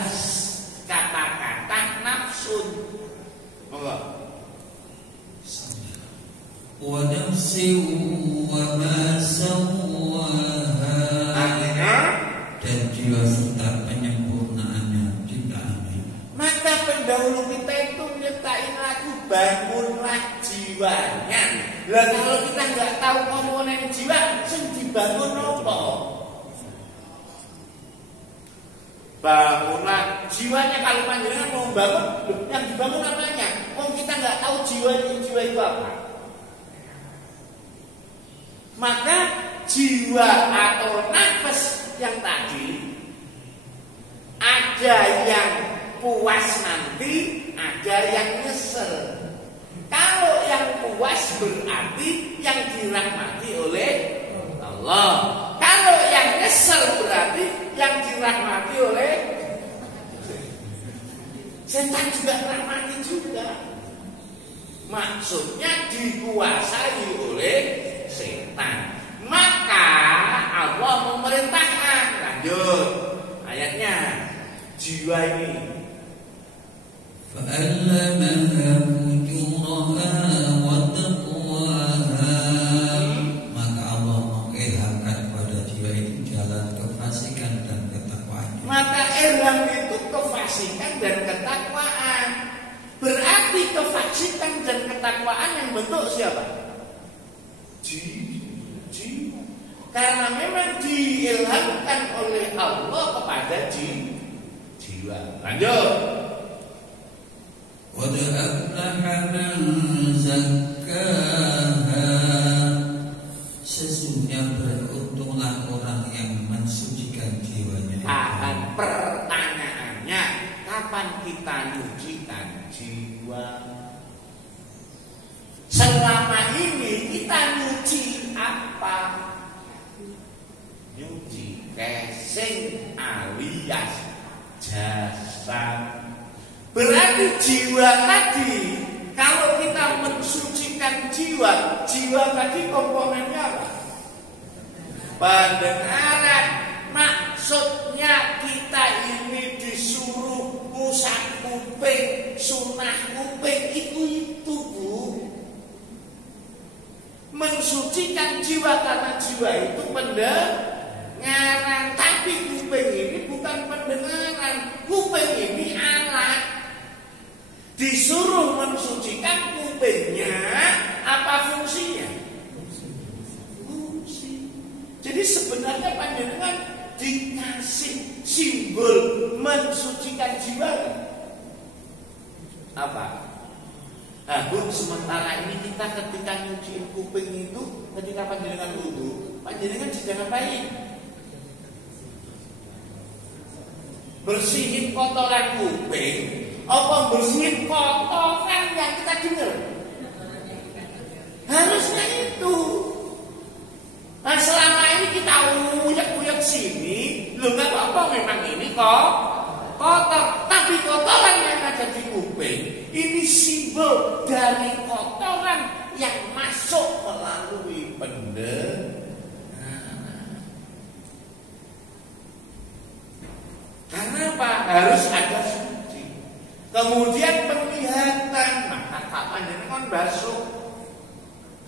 kata-kata nafsu. Monggo. Wa nafsi wa ma sawwaha. Artinya, dan jiwa serta penyempurnaannya ciptaannya. maka pendahulu kita itu nyiptain lagu bangunlah jiwanya. Lah kalau kita nggak tahu komponen jiwa, sing dibangun apa? Bangunlah jiwanya. Kalau panjenengan mau bangun, yang dibangun apanya? Wong kita nggak tahu jiwa itu apa. Maka jiwa atau nafas yang tadi ada yang puas nanti, ada yang nyesel. Kalau yang puas berarti yang dirahmati oleh Allah. Kalau yang nyesel berarti yang dirahmati oleh setan juga rahmati juga. Maksudnya dikuasai oleh setan. Maka Allah memerintahkan, lanjut ayatnya, jiwa ini فَأَلْهَمَهَا فُجُورَهَا وَتَقْوَاهَا. Maka Allah mengilhamkan pada jiwa itu jalan kefasikan dan ketakwaan. maka ilham itu kefasikan dan ketakwaan. Berarti kefasikan dan ketakwaan yang bentuk siapa? Jiwa. Karena memang diilhamkan oleh Allah kepada jiwa. Lanjut. Qad aflaha man zakkaha. Sesungguhnya beruntunglah orang yang mensucikan jiwanya. Tahan pertanyaannya, kapan kita nyucikan jiwa? Selama ini kita nyuci apa? Nyuci kesing alias jasad. Berarti jiwa tadi, kalau kita mensucikan jiwa, jiwa tadi komponennya apa? Pendengaran. Maksudnya kita ini disuruh ngusap kuping, sunah kuping, itu Bu. Mensucikan jiwa karena jiwa itu pendengaran. Tapi kuping ini bukan pendengaran, kuping ini alat. Disuruh mensucikan kupingnya, apa fungsinya? Fungsi. Jadi sebenarnya panjenengan dikasih simbol mensucikan jiwa. Apa? Nah, Bu, sementara ini kita ketika nyuciin kuping itu, ketika panjenengan wudu, panjenengan sedang ngapain? Bersihin kotoran kuping. Apa bersihin kotoran yang kita dengar? Harusnya itu. Nah, selama ini kita uyak-uyak sini, lo nggak apa-apa memang ini kok kotor. Tapi kotoran yang ada di kuping ini simbol dari kotoran yang masuk melalui pendengaran. Karena apa? Harus ada suci. Kemudian penglihatan, maka panjenengan basuh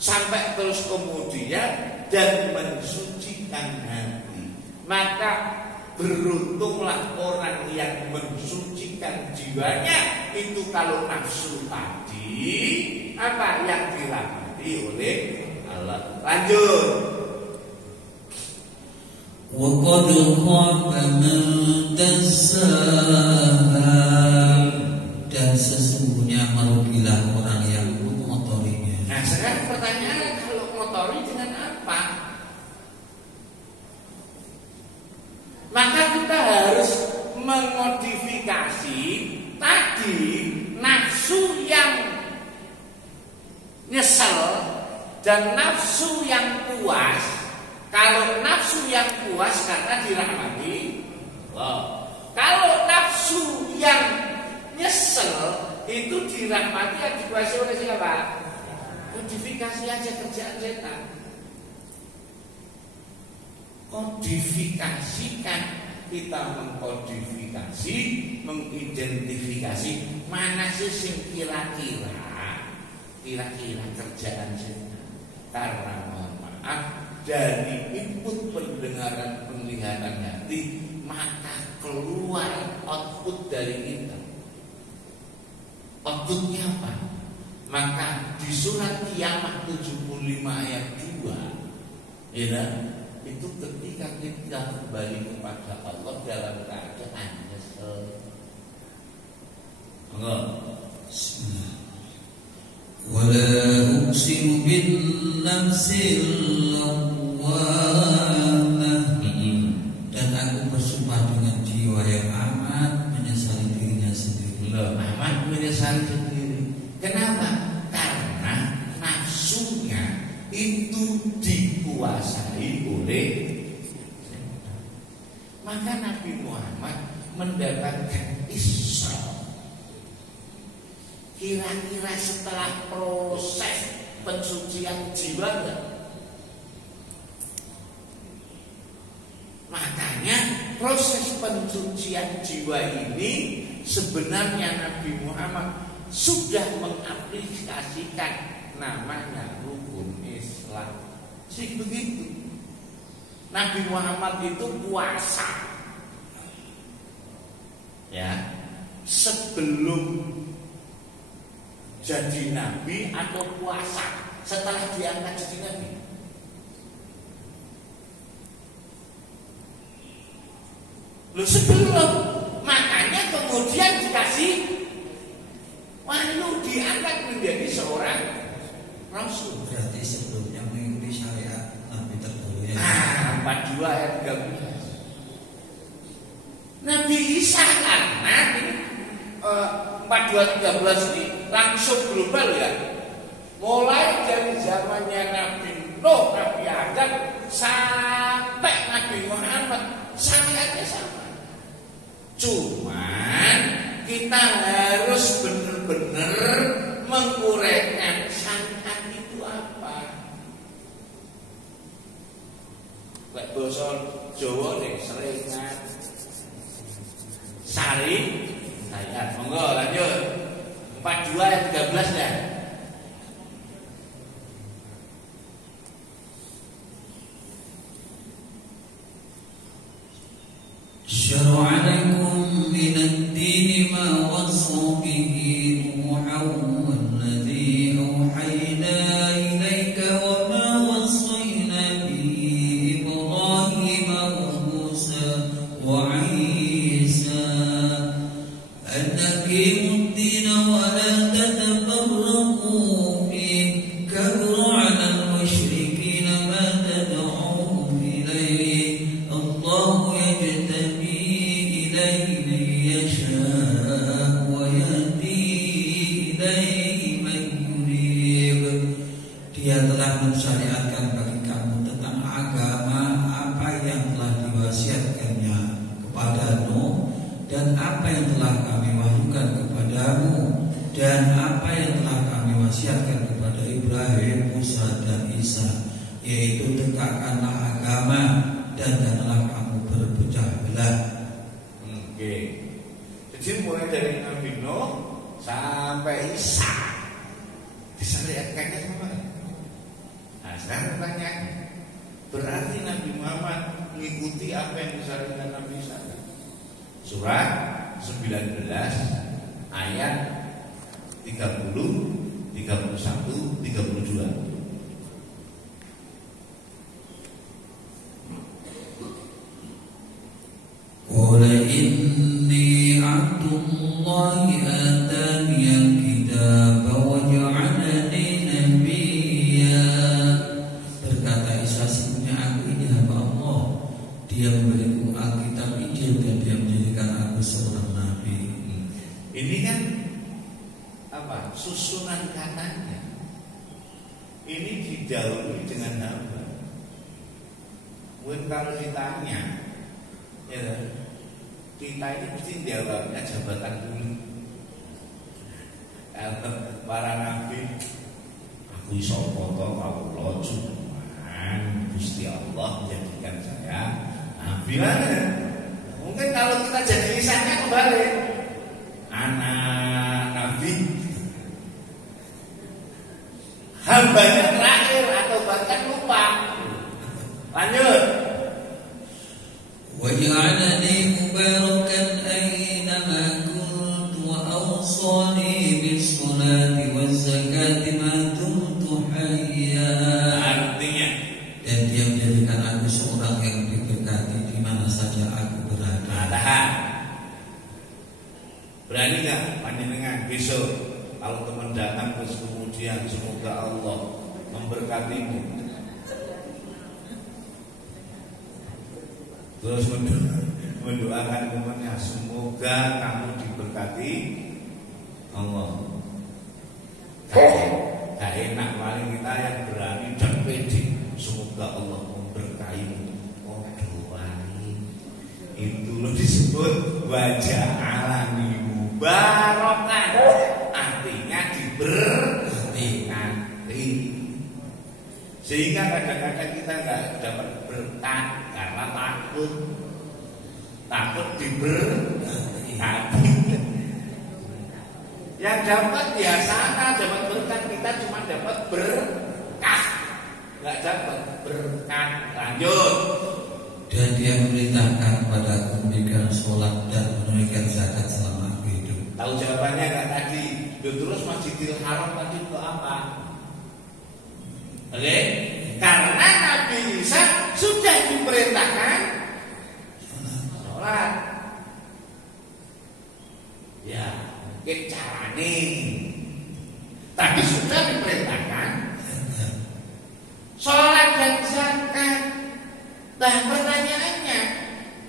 sampai terus kemudian dan mensucikan hati. Maka beruntunglah orang yang mensucikan jiwanya. Itu kalau nafsu tadi apa yang dirahmati oleh Allah. Lanjut. wa qad khaba man dassaha, dan sesungguhnya merugilah orang yang mengotorinya. Nah sekarang pertanyaannya, kalau mengotori dengan apa? Maka kita harus memodifikasi tadi nafsu yang nyesel dan nafsu yang puas. Kalau nafsu yang puas karena dirahmati Allah. Kalau nafsu yang nyesel itu dirahmati yang dikuasai oleh siapa? Kodifikasi aja kerjaan setan. Kodifikasikan, kita mengkodifikasi, mengidentifikasi mana sih sing kira-kira kerjaan setan. Karena mohon maaf, dari input pendengaran penglihatan hati, maka keluar output dari kita. Outputnya apa? Maka di surat Kiamat 75 ayat 2, ya, itu ketika kita kembali kepada Allah dalam keadaan nyesel. Bismillah. Wala uqsimu bin nafsil lawwamah, dan aku bersumpah dengan jiwa yang amat menyesali dirinya sendiri. Amat menyesali sendiri. Kenapa? Karena nafsunya itu dikuasai oleh setan. Maka Nabi Muhammad mendapatkan Isra. Kira-kira setelah proses pensucian jiwa enggak? Makanya proses pensucian jiwa ini sebenarnya Nabi Muhammad sudah mengaplikasikan namanya rukun Islam. Sih begitu. Nabi Muhammad itu puasa. Ya, sebelum jadi nabi atau puasa setelah diangkat jadi nabi? Loh sebelum, makanya kemudian dikasih wahyu, diangkat menjadi seorang rasul. Berarti sebelumnya mengikuti syariat Nabi terdahulu ya. 42 ayat 13. Nabi Isa karena ini 42-13 ini langsung global ya. Mulai dari zamannya Nabi Nuh, Nabi Adam sampai Nabi Muhammad, syariatnya sama. Cuman kita harus benar-benar menguraikan syariat itu apa. Lek basa Jawa nek seringat sari ayat. Monggo lanjut. 42 ayat 13 ya. Syara'a lakum minad dini ma wassa bihi Nuhan walladzi awhayna ilaika wa ma wassayna bihi Ibrahim wa Musa wa Isa an aqimu ad-dina wa la tatafarraqu fihi kabura 'ala al-mushrikeena ma tad'uuhum ilayhi Allahu Dia telah mensyariatkan bagi kamu tentang agama apa yang telah diwasiatkannya kepada Nuh dan apa yang telah kami wahyukan kepadamu dan apa yang telah kami wasiatkan kepada Ibrahim, Musa dan Isa, yaitu tegakkanlah agama dan janganlah kamu berpecah belah. Oke. Jadi mulai dari Nabi Nuh sampai Isa disyariatkannya sama. Nah sekarang pertanyaannya, berarti Nabi Muhammad mengikuti apa yang disyariatkan Nabi Isa. Surat 19 ayat 30, 31, 32. Ini kan apa? Susunan katanya. Ini didahului dengan hamba. Mungkin kalau ditanya, ya, kita ini mesti jawabnya jabatan dulu. Para nabi, aku sapa to kawula cuman Gusti Allah jadikan saya nabi. Mungkin kalau kita jadi lisannya kembali, anak nabi, hambanya terakhir atau bahkan lupa. Lanjut. Waj'alani mubarakan aynama kuntu wa awsani bis salati waz zakati ma dumtu hayya. Artinya, dan dia menjadikan aku seorang yang diberkati di mana saja aku berada. Tahan. Berani nggak panjenengan besok kalau teman datang terus kemudian semoga Allah memberkatimu, terus mendoakan temannya semoga kamu diberkati Allah. Gak enak paling kita yang berani dan pede. Semoga Allah memberkaimu. Oh doain. Itu lo disebut wajah alami mubarokan. Artinya diberkati. Sehingga kadang-kadang kita nggak dapat berkat karena takut diberkati. Yang dapat biasanya dapat berkat, kita cuma dapat berkah, nggak dapat berkat. Lanjut. Dan dia memerintahkan kepadaku mendirikan sholat dan menunaikan zakat selama aku hidup. Tahu jawabannya nggak tadi? Terus Masjidil Haram tadi untuk apa? Oke? Karena Nabi Isa sudah diperintahkan sholat. Ya, mungkin carane. Tapi sudah diperintahkan sholat dan zakat. Nah pertanyaannya,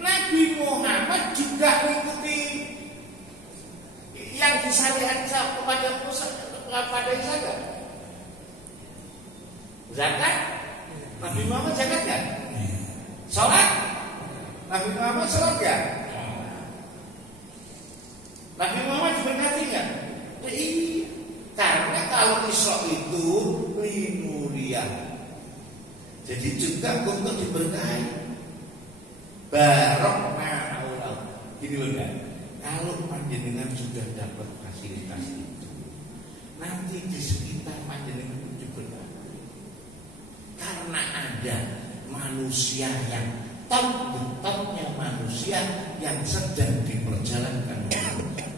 Nabi Muhammad juga mengikuti yang disyariatkan kepada Isa enggak? Zakat? Nabi Muhammad zakat enggak? Sholat? Nabi Muhammad sholat enggak? Nabi Muhammad diberkati enggak? Karena kalau Isra itu linuriyah, jadi juga untuk diberkahi. Barokna Allah. Gini loh kan, kalau panjenengan sudah dapat fasilitas itu, nanti di sekitar panjenengan itu diberkahi. Karena ada manusia yang top-topnya manusia yang sedang diperjalankan.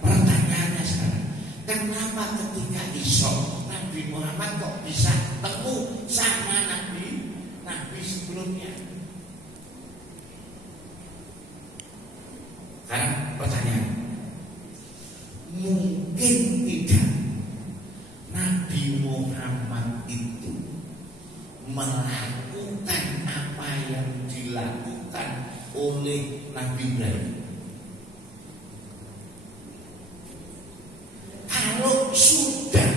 Pertanyaannya sekarang, kenapa ketika Isra Nabi Muhammad kok bisa ketemu sama Nabi sebelumnya? Karena pertanyaan, mungkin tidak Nabi Muhammad itu melakukan apa yang dilakukan oleh Nabi Ibrahim. Kalau sudah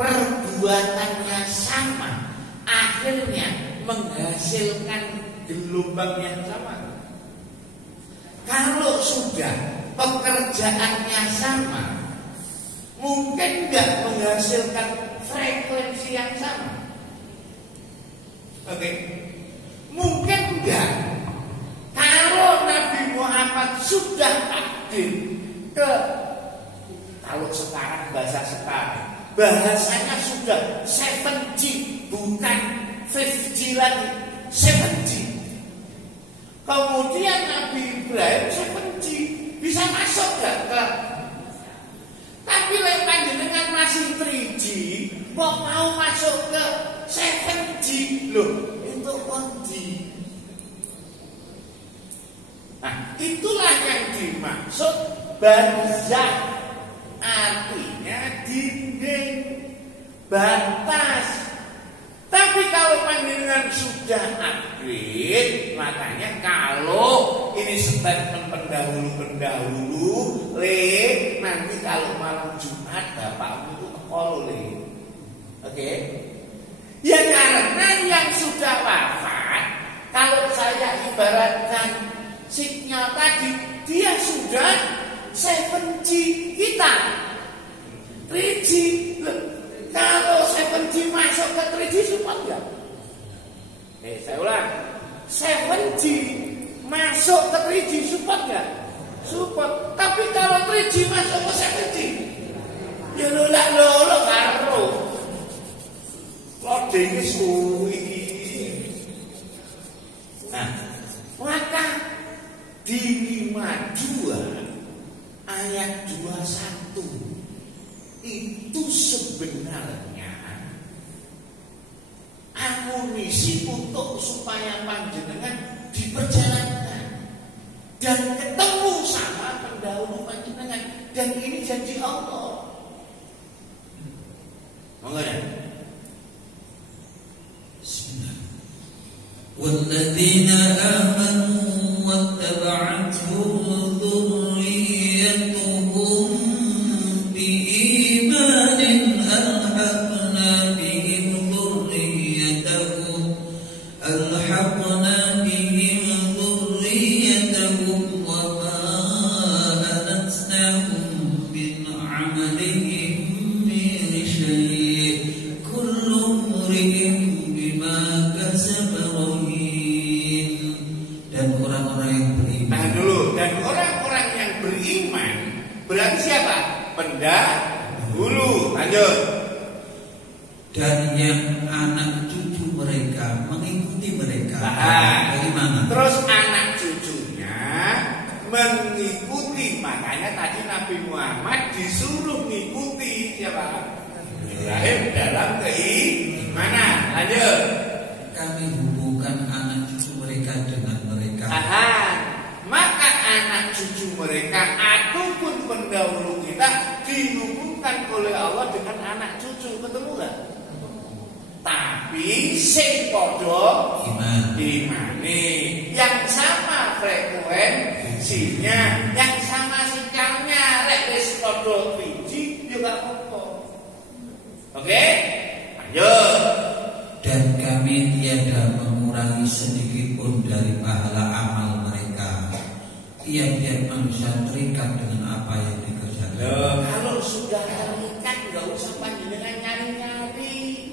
perbuatannya sama, akhirnya menghasilkan gelombang yang sama. Kalau sudah pekerjaannya sama, mungkin nggak menghasilkan frekuensi yang sama. Oke, mungkin enggak. Kalau Nabi Muhammad sudah takdir ke, kalau sekarang bahasa sekarang, bahasanya sudah 7G, bukan 5G lagi, 7G. Kemudian Nabi Ibrahim 7G, bisa masuk gak ke? Tapi lek panjenengan masih 3G, kok mau masuk ke 7G? Loh, itu kunci. Nah, itulah yang dimaksud barzakh. Artinya dinding, batas. Tapi kalau panjenengan sudah upgrade, makanya kalau ini statement pendahulu, nanti kalau malam Jumat bapakmu itu kolole. Oke? Ya karena yang sudah wafat, kalau saya ibaratkan signal tadi, dia sudah 7G kita. 3G. Kalau 7G masuk ke 3G support enggak? Saya ulang. 7G masuk ke 3G support enggak? Support. Tapi kalau 3G masuk ke 7G, ya lolak karo. Loading suwi. Nah, maka di 52 ayat 21 itu sebenarnya amunisi untuk supaya panjenengan diperjalankan dan ketemu sama pendahulu panjenengan, dan ini janji Allah. Mengerti? والذين آمنوا واتبعتهم ذريتهم بإيمان ألحقنا بهم ذريتهم وما ألتناهم من عملهم من شيء كل امرئ بما كسب رهين. Dan orang-orang yang beriman. Nah dulu, dan orang-orang yang beriman berarti siapa? Pendahulu. Lanjut. Dan yang anak cucu mereka mengikuti mereka. Bagaimana? Terus anak cucunya mengikuti. Makanya tadi Nabi Muhammad disuruh mengikuti siapa? Ibrahim dalam keimanan. Lanjut. Kami hubungkan anak cucu mereka dengan mereka. Maka anak cucu mereka ataupun pendahulu kita dihubungkan oleh Allah dengan anak cucu. Ketemu gak? Tapi sing padha imane, yang sama frekuensinya, yang sama sinyalnya, lek wis padha biji yo gak apa-apa. Oke? Lanjut. Dan kami tiada mengurangi sedikit pun dari pahala amal mereka. Tiap-tiap manusia terikat dengan apa yang dikerjakan. Kalau sudah terikat nggak usah panjenengan nyari-nyari.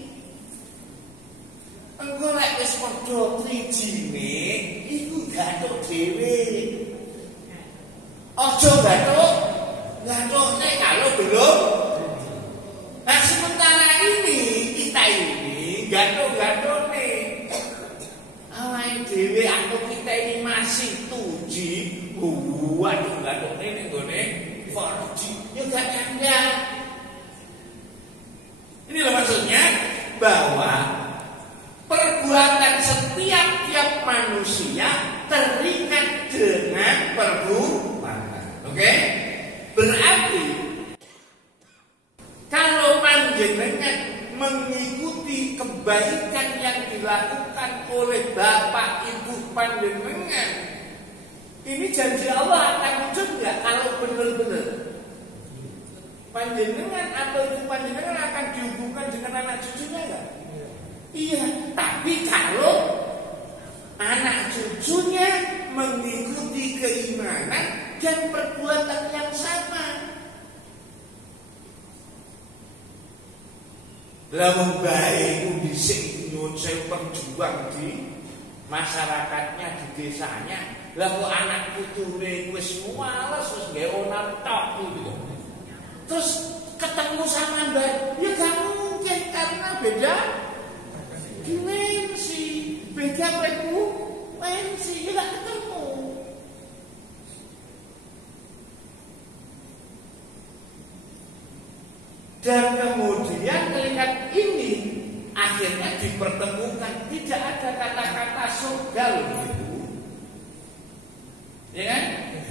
Engko lek wis padha trijine iku gathuk dhewe. Aja gathukne kalau belum. Nah sementara ini kita ini gathuk-gathukne awake dhewe aku kita ini masih 2G. Waduh gathukne ning gone 4G. Ya gak nyandang. Inilah maksudnya bahwa perbuatan setiap manusia terikat dengan perbuatan. Oke? Berarti kalau panjenengan mengikuti kebaikan yang dilakukan oleh bapak ibu panjenengan, ini janji Allah akan wujud nggak kalau benar-benar panjenengan atau ibu panjenengan akan dihubungkan dengan anak cucunya nggak? Iya, tapi kalau anak cucunya mengikuti keimanan dan perbuatan yang sama. Lamun bae dhisik nyuwun sewu perjuang di masyarakatnya, di desanya. Lah kok anak putune wis muales wis gawe onam tok gitu. Terus ketemu sama mbak, ya gak mungkin karena beda dimensi, beda frekuensi, ya gak ketemu. Dan kemudian terikat ini akhirnya dipertemukan, tidak ada kata-kata surga gitu. Ya kan?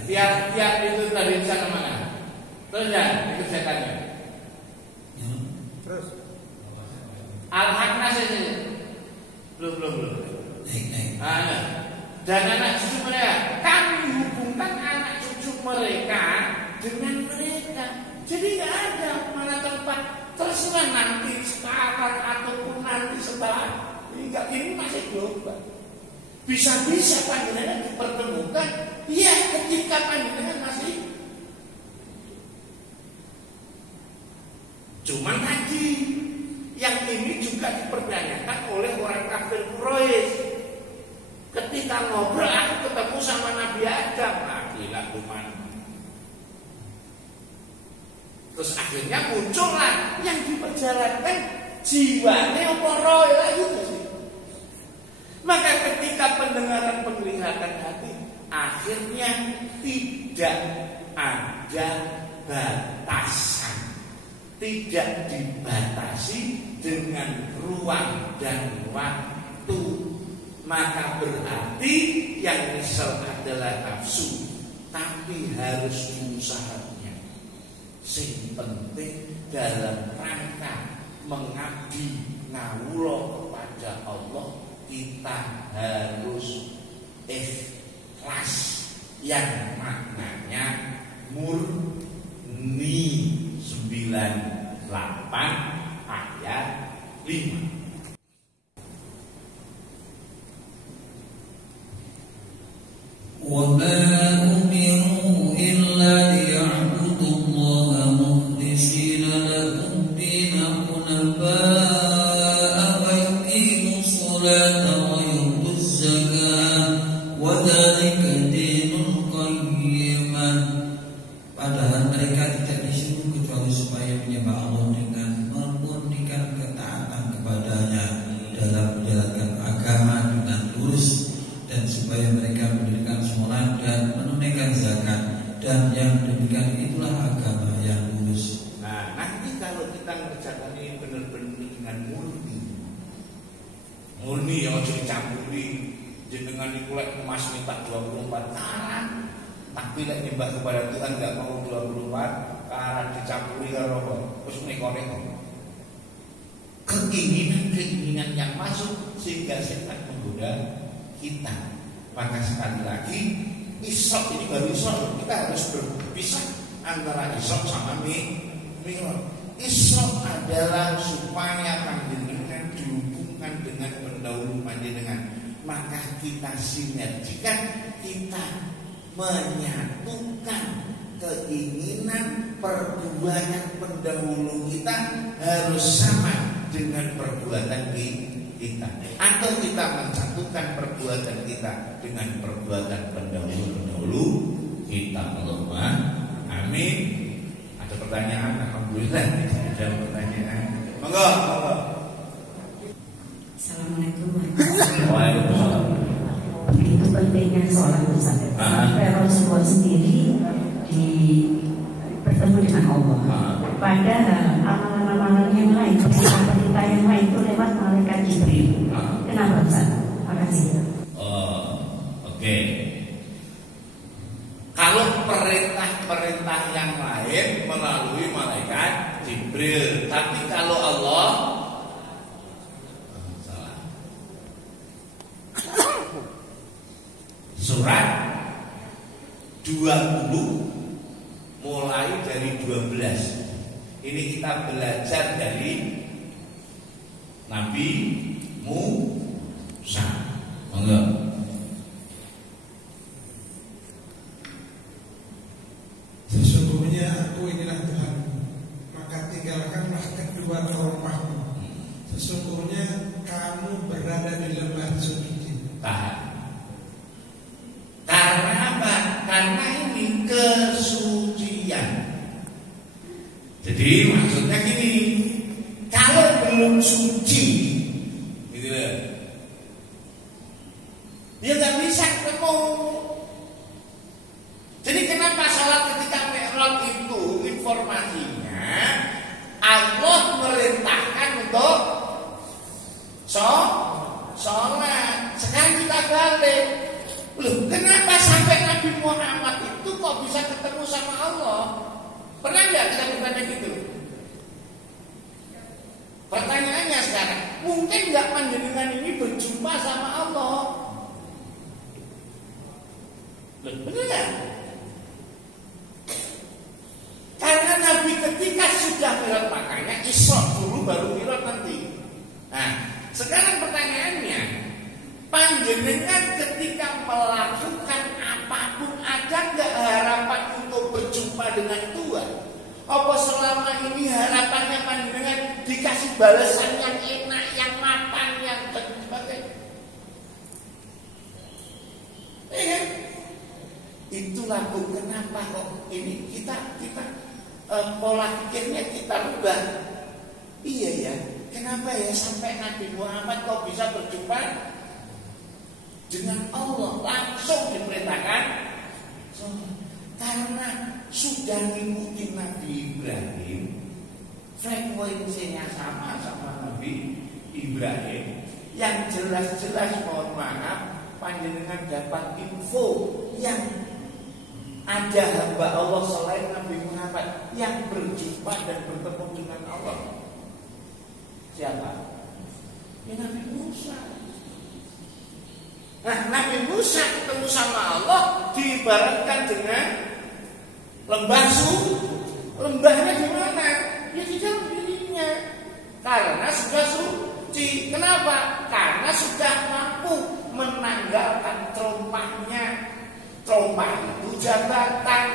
Tiap itu dari sana mana? Terus ya, dikerjakannya. Terus Al-Hakna sini. Belum. Dan anak cucu mereka, kami hubungkan anak cucu mereka dengan mereka. Jadi ini masih global. Bisa-bisa panjenengan dipertemukan ya ketika panjenengan masih. Cuman tadi yang ini juga dipertanyakan oleh orang kafir Quraisy. Ketika ngobrol aku ketemu sama Nabi Adam, gila kuman. Terus akhirnya muncullah yang diperjalankan jiwanya apa roh gitu sih. Maka ketika pendengaran penglihatan hati akhirnya tidak ada batasan, tidak dibatasi dengan ruang dan waktu. Maka berarti yang misal adalah nafsu, tapi harus diusahakan. Sing penting dalam rangka mengabdi ngawula kepada Allah, kita harus ikhlas yang maknanya murni. 98 ayat 5. وَمَا أُمِرُوا إِلَّا لِيَعْبُدُوا اللَّهَ مُخْلِصِينَ لَهُ الدِّينَ حُنَفَاءَ وَيُقِيمُوا الصَّلَاةَ وَيُؤْتُوا الزَّكَاةَ وَذَلِكَ دِينُ الْقَيِّمَةِ. Padahal mereka tidak disuruh kecuali supaya menyembah Allah dengan memurnikan ketaatan kepadanya dalam menjalankan agama dengan lurus, dan supaya mereka mendirikan sholat dan menunaikan zakat, dan yang demikian itulah agama yang lurus. Nah, nanti kalau kita mengerjakan ini benar-benar dengan murni yang harus dicampuri, jenengan dikulek emas minta 24 karat, tapi lek nyembah kepada Tuhan nggak mau 24 karat dicampuri karo apa? Terus neko-neko. Keinginan yang masuk sehingga setan menggoda kita. Maka sekali lagi isok ini baru isok, kita harus berpisah antara isok sama mi'raj. Isok adalah supaya panjenengan dihubungkan dengan pendahulu panjenengan, maka kita sinergikan, kita menyatukan keinginan perbuatan pendahulu kita harus sama dengan perbuatan kita, atau kita mencatatkan perbuatan kita dengan perbuatan pendahulu kita. Allahumma amin. Ada pertanyaan? Alhamdulillah ada pertanyaan. Monggo. Assalamualaikum. Waalaikumsalam. Begitu pentingnya sholat Ustaz. Sampai Rasulullah sendiri bertemu dengan Allah. Padahal amalan-amalan yang lain, perintah yang lain itu lewat malaikat Jibril. Kenapa Ustaz? Makasih. Oke. Kalau perintah-perintah yang lain melalui malaikat Jibril, tapi kalau Allah salah. Surat 20 mulai dari 12. Ini kita belajar dari Nabi Musa. Monggo. Sesungguhnya aku inilah Tuhan, maka tinggalkanlah kedua kelompokmu. Sesungguhnya kamu berada di lembah suci. Tahan. Karena apa? Karena ini kesucian. Jadi maksudnya gini, kalau belum suci, gitu loh, dia nggak bisa ketemu. Jadi kenapa sholat ketika mi'raj itu informasinya Allah merintahkan untuk sholat. Sekarang kita balik, loh, kenapa sampai Nabi Muhammad itu kok bisa ketemu sama Allah? Pernah nggak kita bertanya gitu? Pertanyaannya sekarang, mungkin nggak panjenengan ini berjumpa sama Allah? Benar? Karena Nabi ketika sudah mi'raj, makanya Isra dulu baru mi'raj nanti. Nah, sekarang pertanyaannya, panjenengan ketika melakukan apapun ada nggak harapan untuk berjumpa dengan Tuhan? Apa selama ini harapannya panjenengan dikasih balasan yang enak, yang mapan, yang sebagainya? Itulah Bu, kenapa kok ini kita pola pikirnya kita rubah. Iya ya, kenapa ya sampai Nabi Muhammad kok bisa berjumpa dengan Allah langsung diperintahkan? Karena sudah mengikuti Nabi Ibrahim, frekuensinya sama Nabi Ibrahim. Yang jelas-jelas mohon maaf, panjenengan dapat info yang ada hamba Allah selain Nabi Muhammad yang berjumpa dan bertemu dengan Allah. Siapa? Ya Nabi Musa. Nah, Nabi Musa ketemu sama Allah diibaratkan dengan lembah lembahnya di mana? Ya di dalam dirinya. Karena sudah suci. Kenapa? Karena sudah mampu menanggalkan trompahnya. Trompah itu jabatan,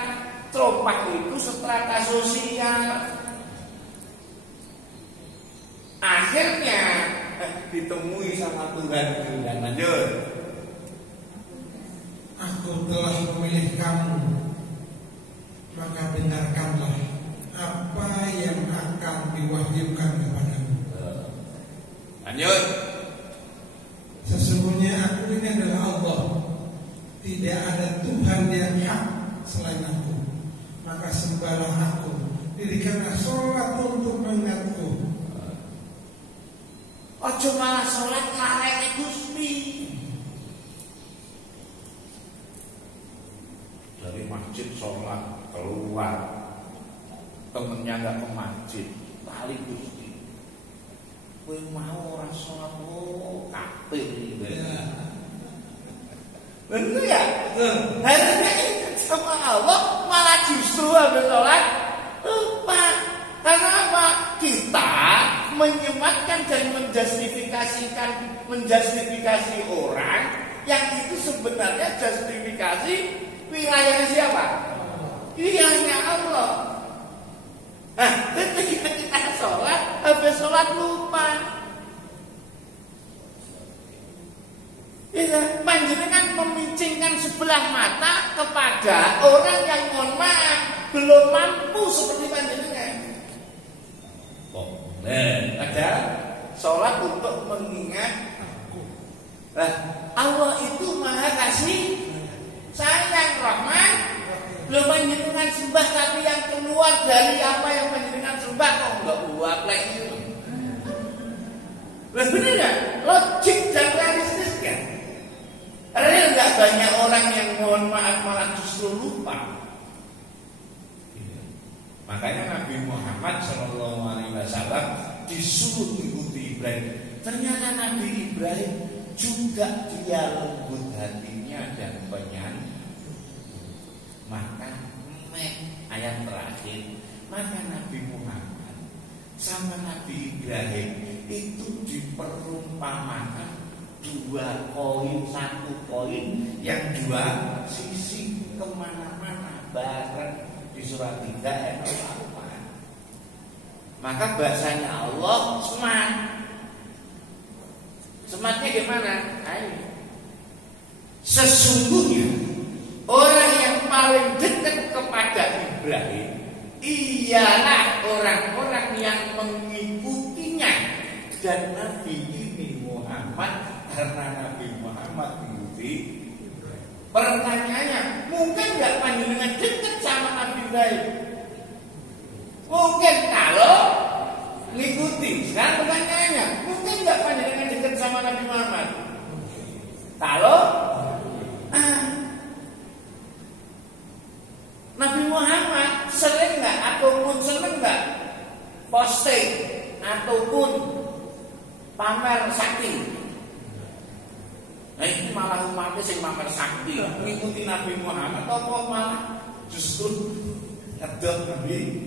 trompah itu strata sosial. Akhirnya ditemui sama Tuhan. Dan lanjut. Aku telah memilih kamu, maka benarkanlah apa yang akan diwahyukan kepadamu. Lanjut. Sesungguhnya aku ini adalah Allah, tidak ada Tuhan yang hak selain aku. Maka sembahlah aku, dirikanlah sholat untuk mengingatku. Ojo malah sholat larene Gusti. Dari masjid sholat keluar, temennya nggak ke masjid, balik Gusti. Kowe mau ora sholat kafir ya. Bener ya? Harusnya sama Allah malah justru habis sholat lupa. Karena apa? Kita menyematkan dan menjustifikasi orang yang itu sebenarnya justifikasi wilayahnya siapa? Wilayahnya Allah. Nah, ketika kita sholat, habis sholat lupa. Ya, panjenengan memicingkan sebelah mata kepada orang yang mohon maaf belum mampu seperti panjenengan. Ada sholat untuk mengingat aku. Nah, Allah itu maha kasih sayang Rahman. Belum panjenengan sembah tapi yang keluar dari apa yang panjenengan sembah kok enggak buat lagi. Benar enggak? Logik dan realistis kan? Real enggak banyak orang yang mohon maaf malah justru lupa. Makanya Nabi Muhammad SAW disuruh mengikuti Ibrahim. Ternyata Nabi Ibrahim juga dia lembut hatinya dan penyayang. Maka ayat terakhir, maka Nabi Muhammad sama Nabi Ibrahim itu diperumpamakan dua koin, satu koin yang dua sisi kemana-mana bareng di surat 3 ayat 4. Maka bahasanya Allah smart. Smartnya gimana? Ayo. Sesungguhnya orang yang paling dekat kepada Ibrahim ialah orang-orang yang mengikutinya. Dan Nabi ini Muhammad, karena Nabi Muhammad mengikuti. Pertanyaannya, mungkin nggak panjenengan dekat sama Nabi Ibrahim? Mungkin kalau mengikuti. Sekarang pertanyaannya, mungkin nggak panjenengan dekat sama Nabi Muhammad? Kalau Nabi Muhammad sering nggak ataupun seneng nggak posting ataupun pamer sakti? Nah ini malah umatnya sing pamer sakti mengikuti Nabi Muhammad atau malah justru ngedot Nabi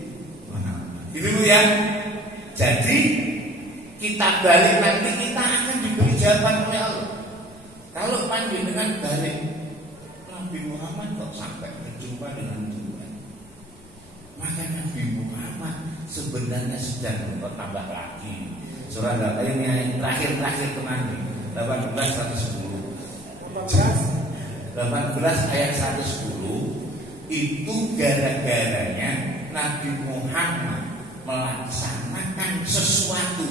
Muhammad? Itu ya. Jadi kita balik nanti kita akan diberi jawaban oleh Allah. Kalau panjenengan balik Nabi Muhammad kok sampai berjumpa dengan Tuhan, maka Nabi Muhammad sebenarnya sedang bertambah lagi. Surah apa ini terakhir kemarin 18 ayat 110 itu gara-garanya Nabi Muhammad melaksanakan sesuatu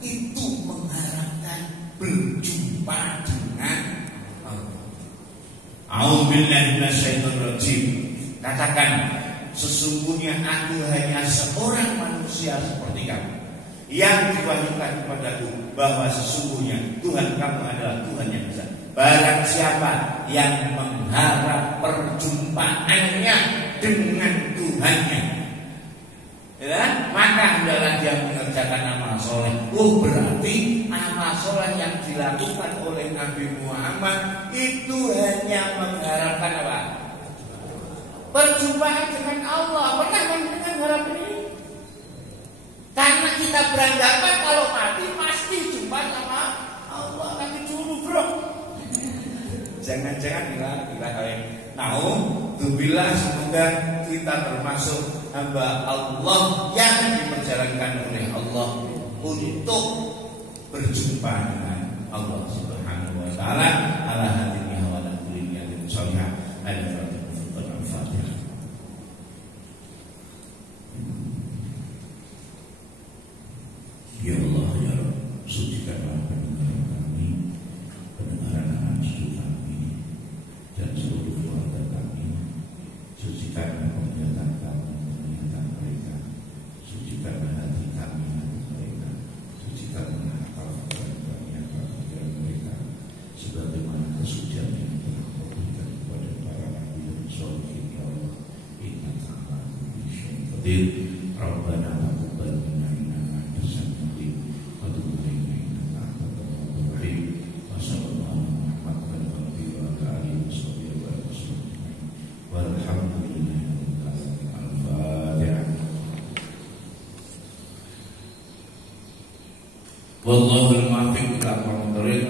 itu mengharapkan berjumpa dengan Allah. A'udzubillahi minasyaitonirrajim. Katakan, sesungguhnya aku hanya seorang manusia seperti kamu, yang diwahyukan kepadaku bahwa sesungguhnya Tuhan kamu adalah Tuhan yang besar. Barang siapa yang mengharap perjumpaannya dengan Tuhannya, ya, maka hendaklah dia mengerjakan amal soleh. Oh, berarti amal soleh yang dilakukan oleh Nabi Muhammad itu hanya mengharapkan apa? Perjumpaan dengan Allah. Pernah mendengar harap ini? Karena kita beranggapan kalau mati pasti jumpa sama Allah. Tapi dulu bro, jangan-jangan bila kalian naudzubillah, semoga kita termasuk hamba Allah yang diperjalankan oleh Allah untuk berjumpa dengan Allah Subhanahu wa taala. Ala hadhihi wa ala kulli niyatin shalihah. Al-Fatihah. Ya Allah, ya Rabb, sucikanlah pendengaran kami, pendengaran anak cucu kami, dan seluruh keluarga kami. Sucikanlah penglihatan kami, penglihatan mereka. Sucikanlah hati kami, hati mereka. Sucikanlah akal kami, akal pikiran mereka. Sebagaimana kesucian yang telah Kau berikan kepada para nabi dan sholihin, ya Allah. Innaka ala kulli syai'in qadir. Rabbana taqabbal minna innaka antas samiul alim wa tub alaina innaka antat tawwabur rahim. Wa sallallahu Muhammadan wa alihi washabihi wa sallam. Walhamdulillahi rabbil alamin. Al-Fatihah. Wallahul muwaffiq ila aqwamit thoriq.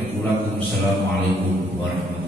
Assalamualaikum warahmatullahi wabarakatuh.